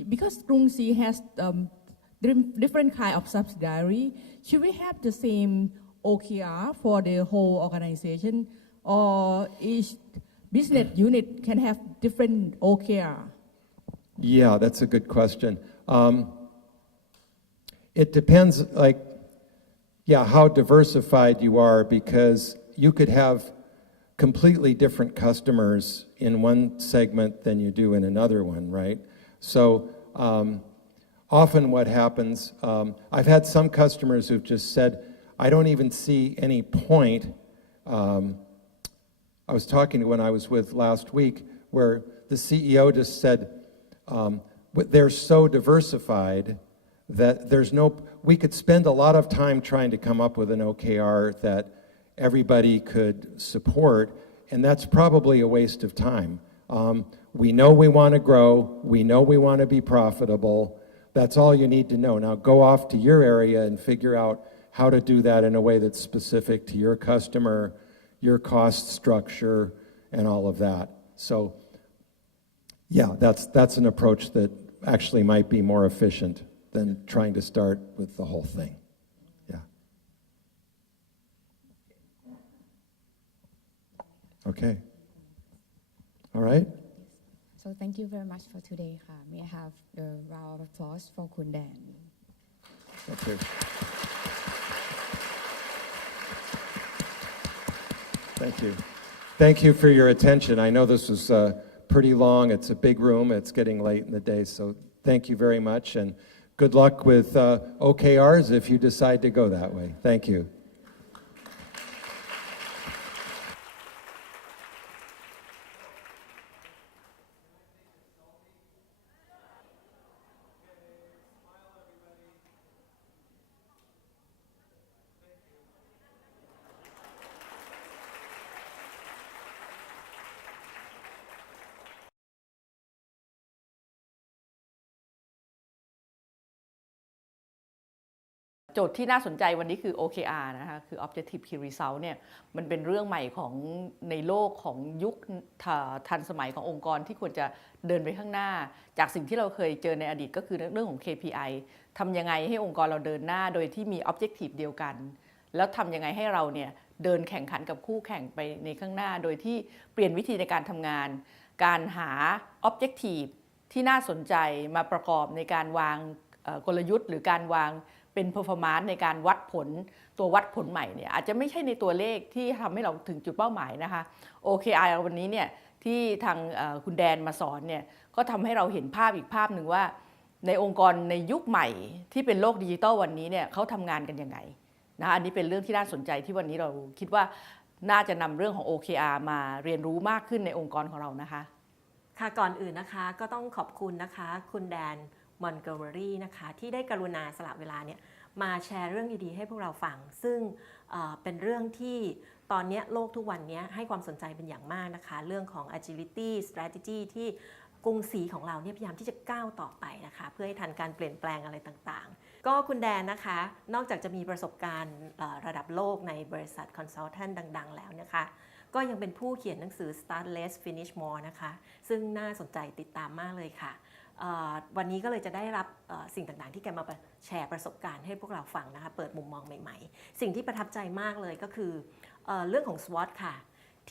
Because Krungsri has different kind of subsidiary, should we have the same OKR for the whole organization, or each business unit can have different OKR? Yeah, that's a good question. It depends, how diversified you are, because you could have completely different customers in one segment than you do in another one, right? So often what happens, I've had some customers who've just said, I don't even see any point. I was talking to one I was with last week where the CEO just said, they're so diversified that we could spend a lot of time trying to come up with an OKR that everybody could support, and that's probably a waste of time. We know we want to grow, we know we want to be profitable, That's all you need to know. Now go off to your area and figure out how to do that in a way that's specific to your customer, your cost structure, and all of that. So, yeah, that's an approach that actually might be more efficient than trying to start with the whole thing. Yeah. Okay. All right. So thank you very much for today ค่ะ May I have the round of applause for คุณแดน Okay. Thank you. Thank you for your attention. I know this was pretty long. It's a big room. It's getting late in the day. So thank you very much. And good luck with OKRs if you decide to go that way. Thank you.โจทย์ที่น่าสนใจวันนี้คือ OKR นะคะคือ Objective Key Result เนี่ยมันเป็นเรื่องใหม่ของในโลกของยุคทันสมัยขององค์กรที่ควรจะเดินไปข้างหน้าจากสิ่งที่เราเคยเจอในอดีตก็คือเรื่องของ KPI ทำยังไงให้องค์กรเราเดินหน้าโดยที่มี Objective เดียวกันแล้วทำยังไงให้เราเนี่ยเดินแข่งขันกับคู่แข่งไปในข้างหน้าโดยที่เปลี่ยนวิธีในการทำงานการหา Objective ที่น่าสนใจมาประกอบในการวางกลยุทธ์หรือการวางเป็น performance ในการวัดผลตัววัดผลใหม่เนี่ยอาจจะไม่ใช่ในตัวเลขที่ทำให้เราถึงจุดเป้าหมายนะคะ OKR วันนี้เนี่ยที่ทางคุณแดนมาสอนเนี่ยก็ทำให้เราเห็นภาพอีกภาพหนึ่งว่าในองค์กรในยุคใหม่ที่เป็นโลกดิจิทัลวันนี้เนี่ยเขาทำงานกันยังไงนะอันนี้เป็นเรื่องที่น่าสนใจที่วันนี้เราคิดว่าน่าจะนำเรื่องของ OKR มาเรียนรู้มากขึ้นในองค์กรของเรานะคะค่ะก่อนอื่นนะคะก็ต้องขอบคุณนะคะคุณแดนมอนโกเมอรี่นะคะที่ได้กรุณาสละเวลาเนี่ยมาแชร์เรื่องดีๆให้พวกเราฟังซึ่งเป็นเรื่องที่ตอนนี้โลกทุกวันนี้ให้ความสนใจเป็นอย่างมากนะคะเรื่องของ agility strategy ที่กรุงศรีของเราเนี่ยพยายามที่จะก้าวต่อไปนะคะเพื่อให้ทันการเปลี่ยนแปลงอะไรต่างๆก็คุณแดนนะคะนอกจากจะมีประสบการณ์ระดับโลกในบริษัท consultant ดังๆแล้วนะคะก็ยังเป็นผู้เขียนหนังสือ Start Less Finish More นะคะซึ่งน่าสนใจติดตามมากเลยค่ะวันนี้ก็เลยจะได้รับสิ่งต่างๆที่แกมาแชร์ประสบการณ์ให้พวกเราฟังนะคะเปิดมุมมองใหม่ๆสิ่งที่ประทับใจมากเลยก็คือเรื่องของ SWOT ค่ะ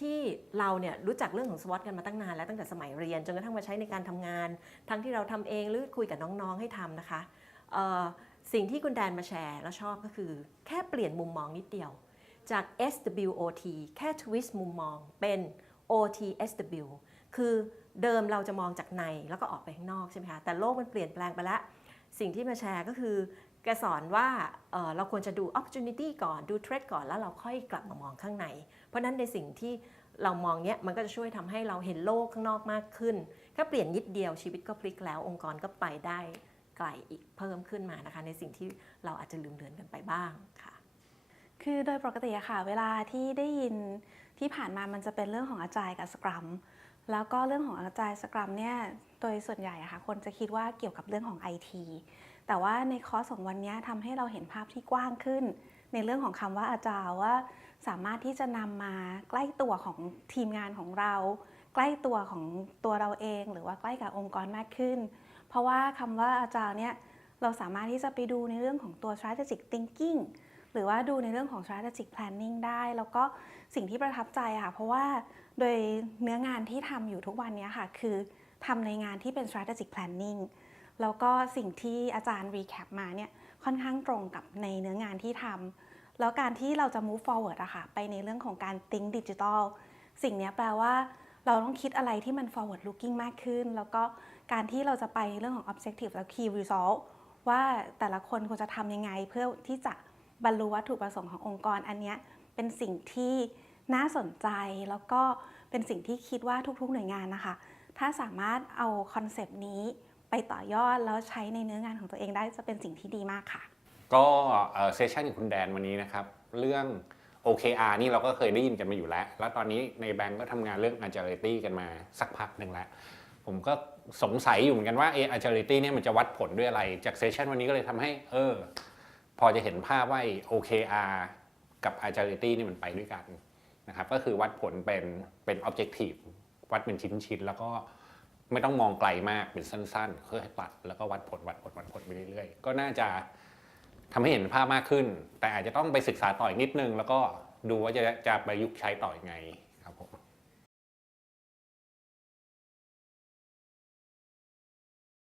ที่เราเนี่ยรู้จักเรื่องของ SWOT กันมาตั้งนานแล้วตั้งแต่สมัยเรียนจนกระทั่งมาใช้ในการทำงานทั้งที่เราทำเองหรือคุยกับน้องๆให้ทำนะคะสิ่งที่คุณแดนมาแชร์แล้วชอบก็คือแค่เปลี่ยนมุมมองนิดเดียวจาก SWOT แค่ทวิสต์มุมมองเป็น OTSW คือเดิมเราจะมองจากในแล้วก็ออกไปข้างนอกใช่ไหมคะแต่โลกมันเปลี่ยนแปลงไปแล้วสิ่งที่มาแชร์ก็คือแกสอนว่าเราควรจะดู opportunity ก่อนดู threat ก่อนแล้วเราค่อยกลับมามองข้างในเพราะนั้นในสิ่งที่เรามองเนี้ยมันก็จะช่วยทำให้เราเห็นโลกข้างนอกมากขึ้นแค่เปลี่ยนนิดเดียวชีวิตก็พลิกแล้วองค์กรก็ไปได้ไกลอีกเพิ่มขึ้นมานะคะในสิ่งที่เราอาจจะลืมเลือนกันไปบ้างค่ะคือโดยปกติอะค่ะเวลาที่ได้ยินที่ผ่านมามันจะเป็นเรื่องของอาจารย์กับสครัมแล้วก็เรื่องของอาจารย์สครัมเนี่ยโดยส่วนใหญ่อะค่ะคนจะคิดว่าเกี่ยวกับเรื่องของ IT แต่ว่าในคอร์สของวันนี้ทำให้เราเห็นภาพที่กว้างขึ้นในเรื่องของคำว่าอาจารย์ว่าสามารถที่จะนำมาใกล้ตัวของทีมงานของเราใกล้ตัวของตัวเราเองหรือว่าใกล้กับองค์กรมากขึ้นเพราะว่าคำว่าอาจารย์เนี่ยเราสามารถที่จะไปดูในเรื่องของตัว strategic thinking หรือว่าดูในเรื่องของ strategic planning ได้แล้วก็สิ่งที่ประทับใจค่ะเพราะว่าโดยเนื้องานที่ทำอยู่ทุกวันนี้ค่ะคือทำในงานที่เป็น strategic planning แล้วก็สิ่งที่อาจารย์ recap มาเนี่ยค่อนข้างตรงกับในเนื้องานที่ทำแล้วการที่เราจะ move forward อะค่ะไปในเรื่องของการ think digital สิ่งนี้แปลว่าเราต้องคิดอะไรที่มัน forward looking มากขึ้นแล้วก็การที่เราจะไปเรื่องของ objective และ key result ว่าแต่ละคนควรจะทำยังไงเพื่อที่จะบรรลุวัตถุประสงค์ขององค์กรอันนี้เป็นสิ่งที่น่าสนใจแล้วก็เป็นสิ่งที่คิดว่าทุกๆหน่วยงานนะคะถ้าสามารถเอาคอนเซปต์นี้ไปต่อยอดแล้วใช้ในเนื้องานของตัวเองได้จะเป็นสิ่งที่ดีมากค่ะก็เซสชันกับคุณแดนวันนี้นะครับเรื่อง OKR นี่เราก็เคยได้ยินกันมาอยู่แล้วตอนนี้ในแบงก์ก็ทำงานเรื่อง Agility กันมาสักพักหนึ่งแล้ว ผมก็สงสัยอยู่เหมือนกันว่าagility เนี่ยมันจะวัดผลด้วยอะไรจากเซสชันวันนี้ก็เลยทำให้พอจะเห็นภาพว่าOKR กับ agility นี่มันไปด้วยกันนะครับก็คือวัดผลเป็น objective วัดเป็นชิ้นๆแล้วก็ไม่ต้องมองไกลมากเป็นสั้นๆค่อยๆตัดแล้วก็วัดผลไปเรื่อยๆก็น่าจะทำให้เห็นภาพมากขึ้นแต่อาจจะต้องไปศึกษาต่ออีกนิดนึงแล้วก็ดูว่าจะประยุกต์ใช้ต่อยังไง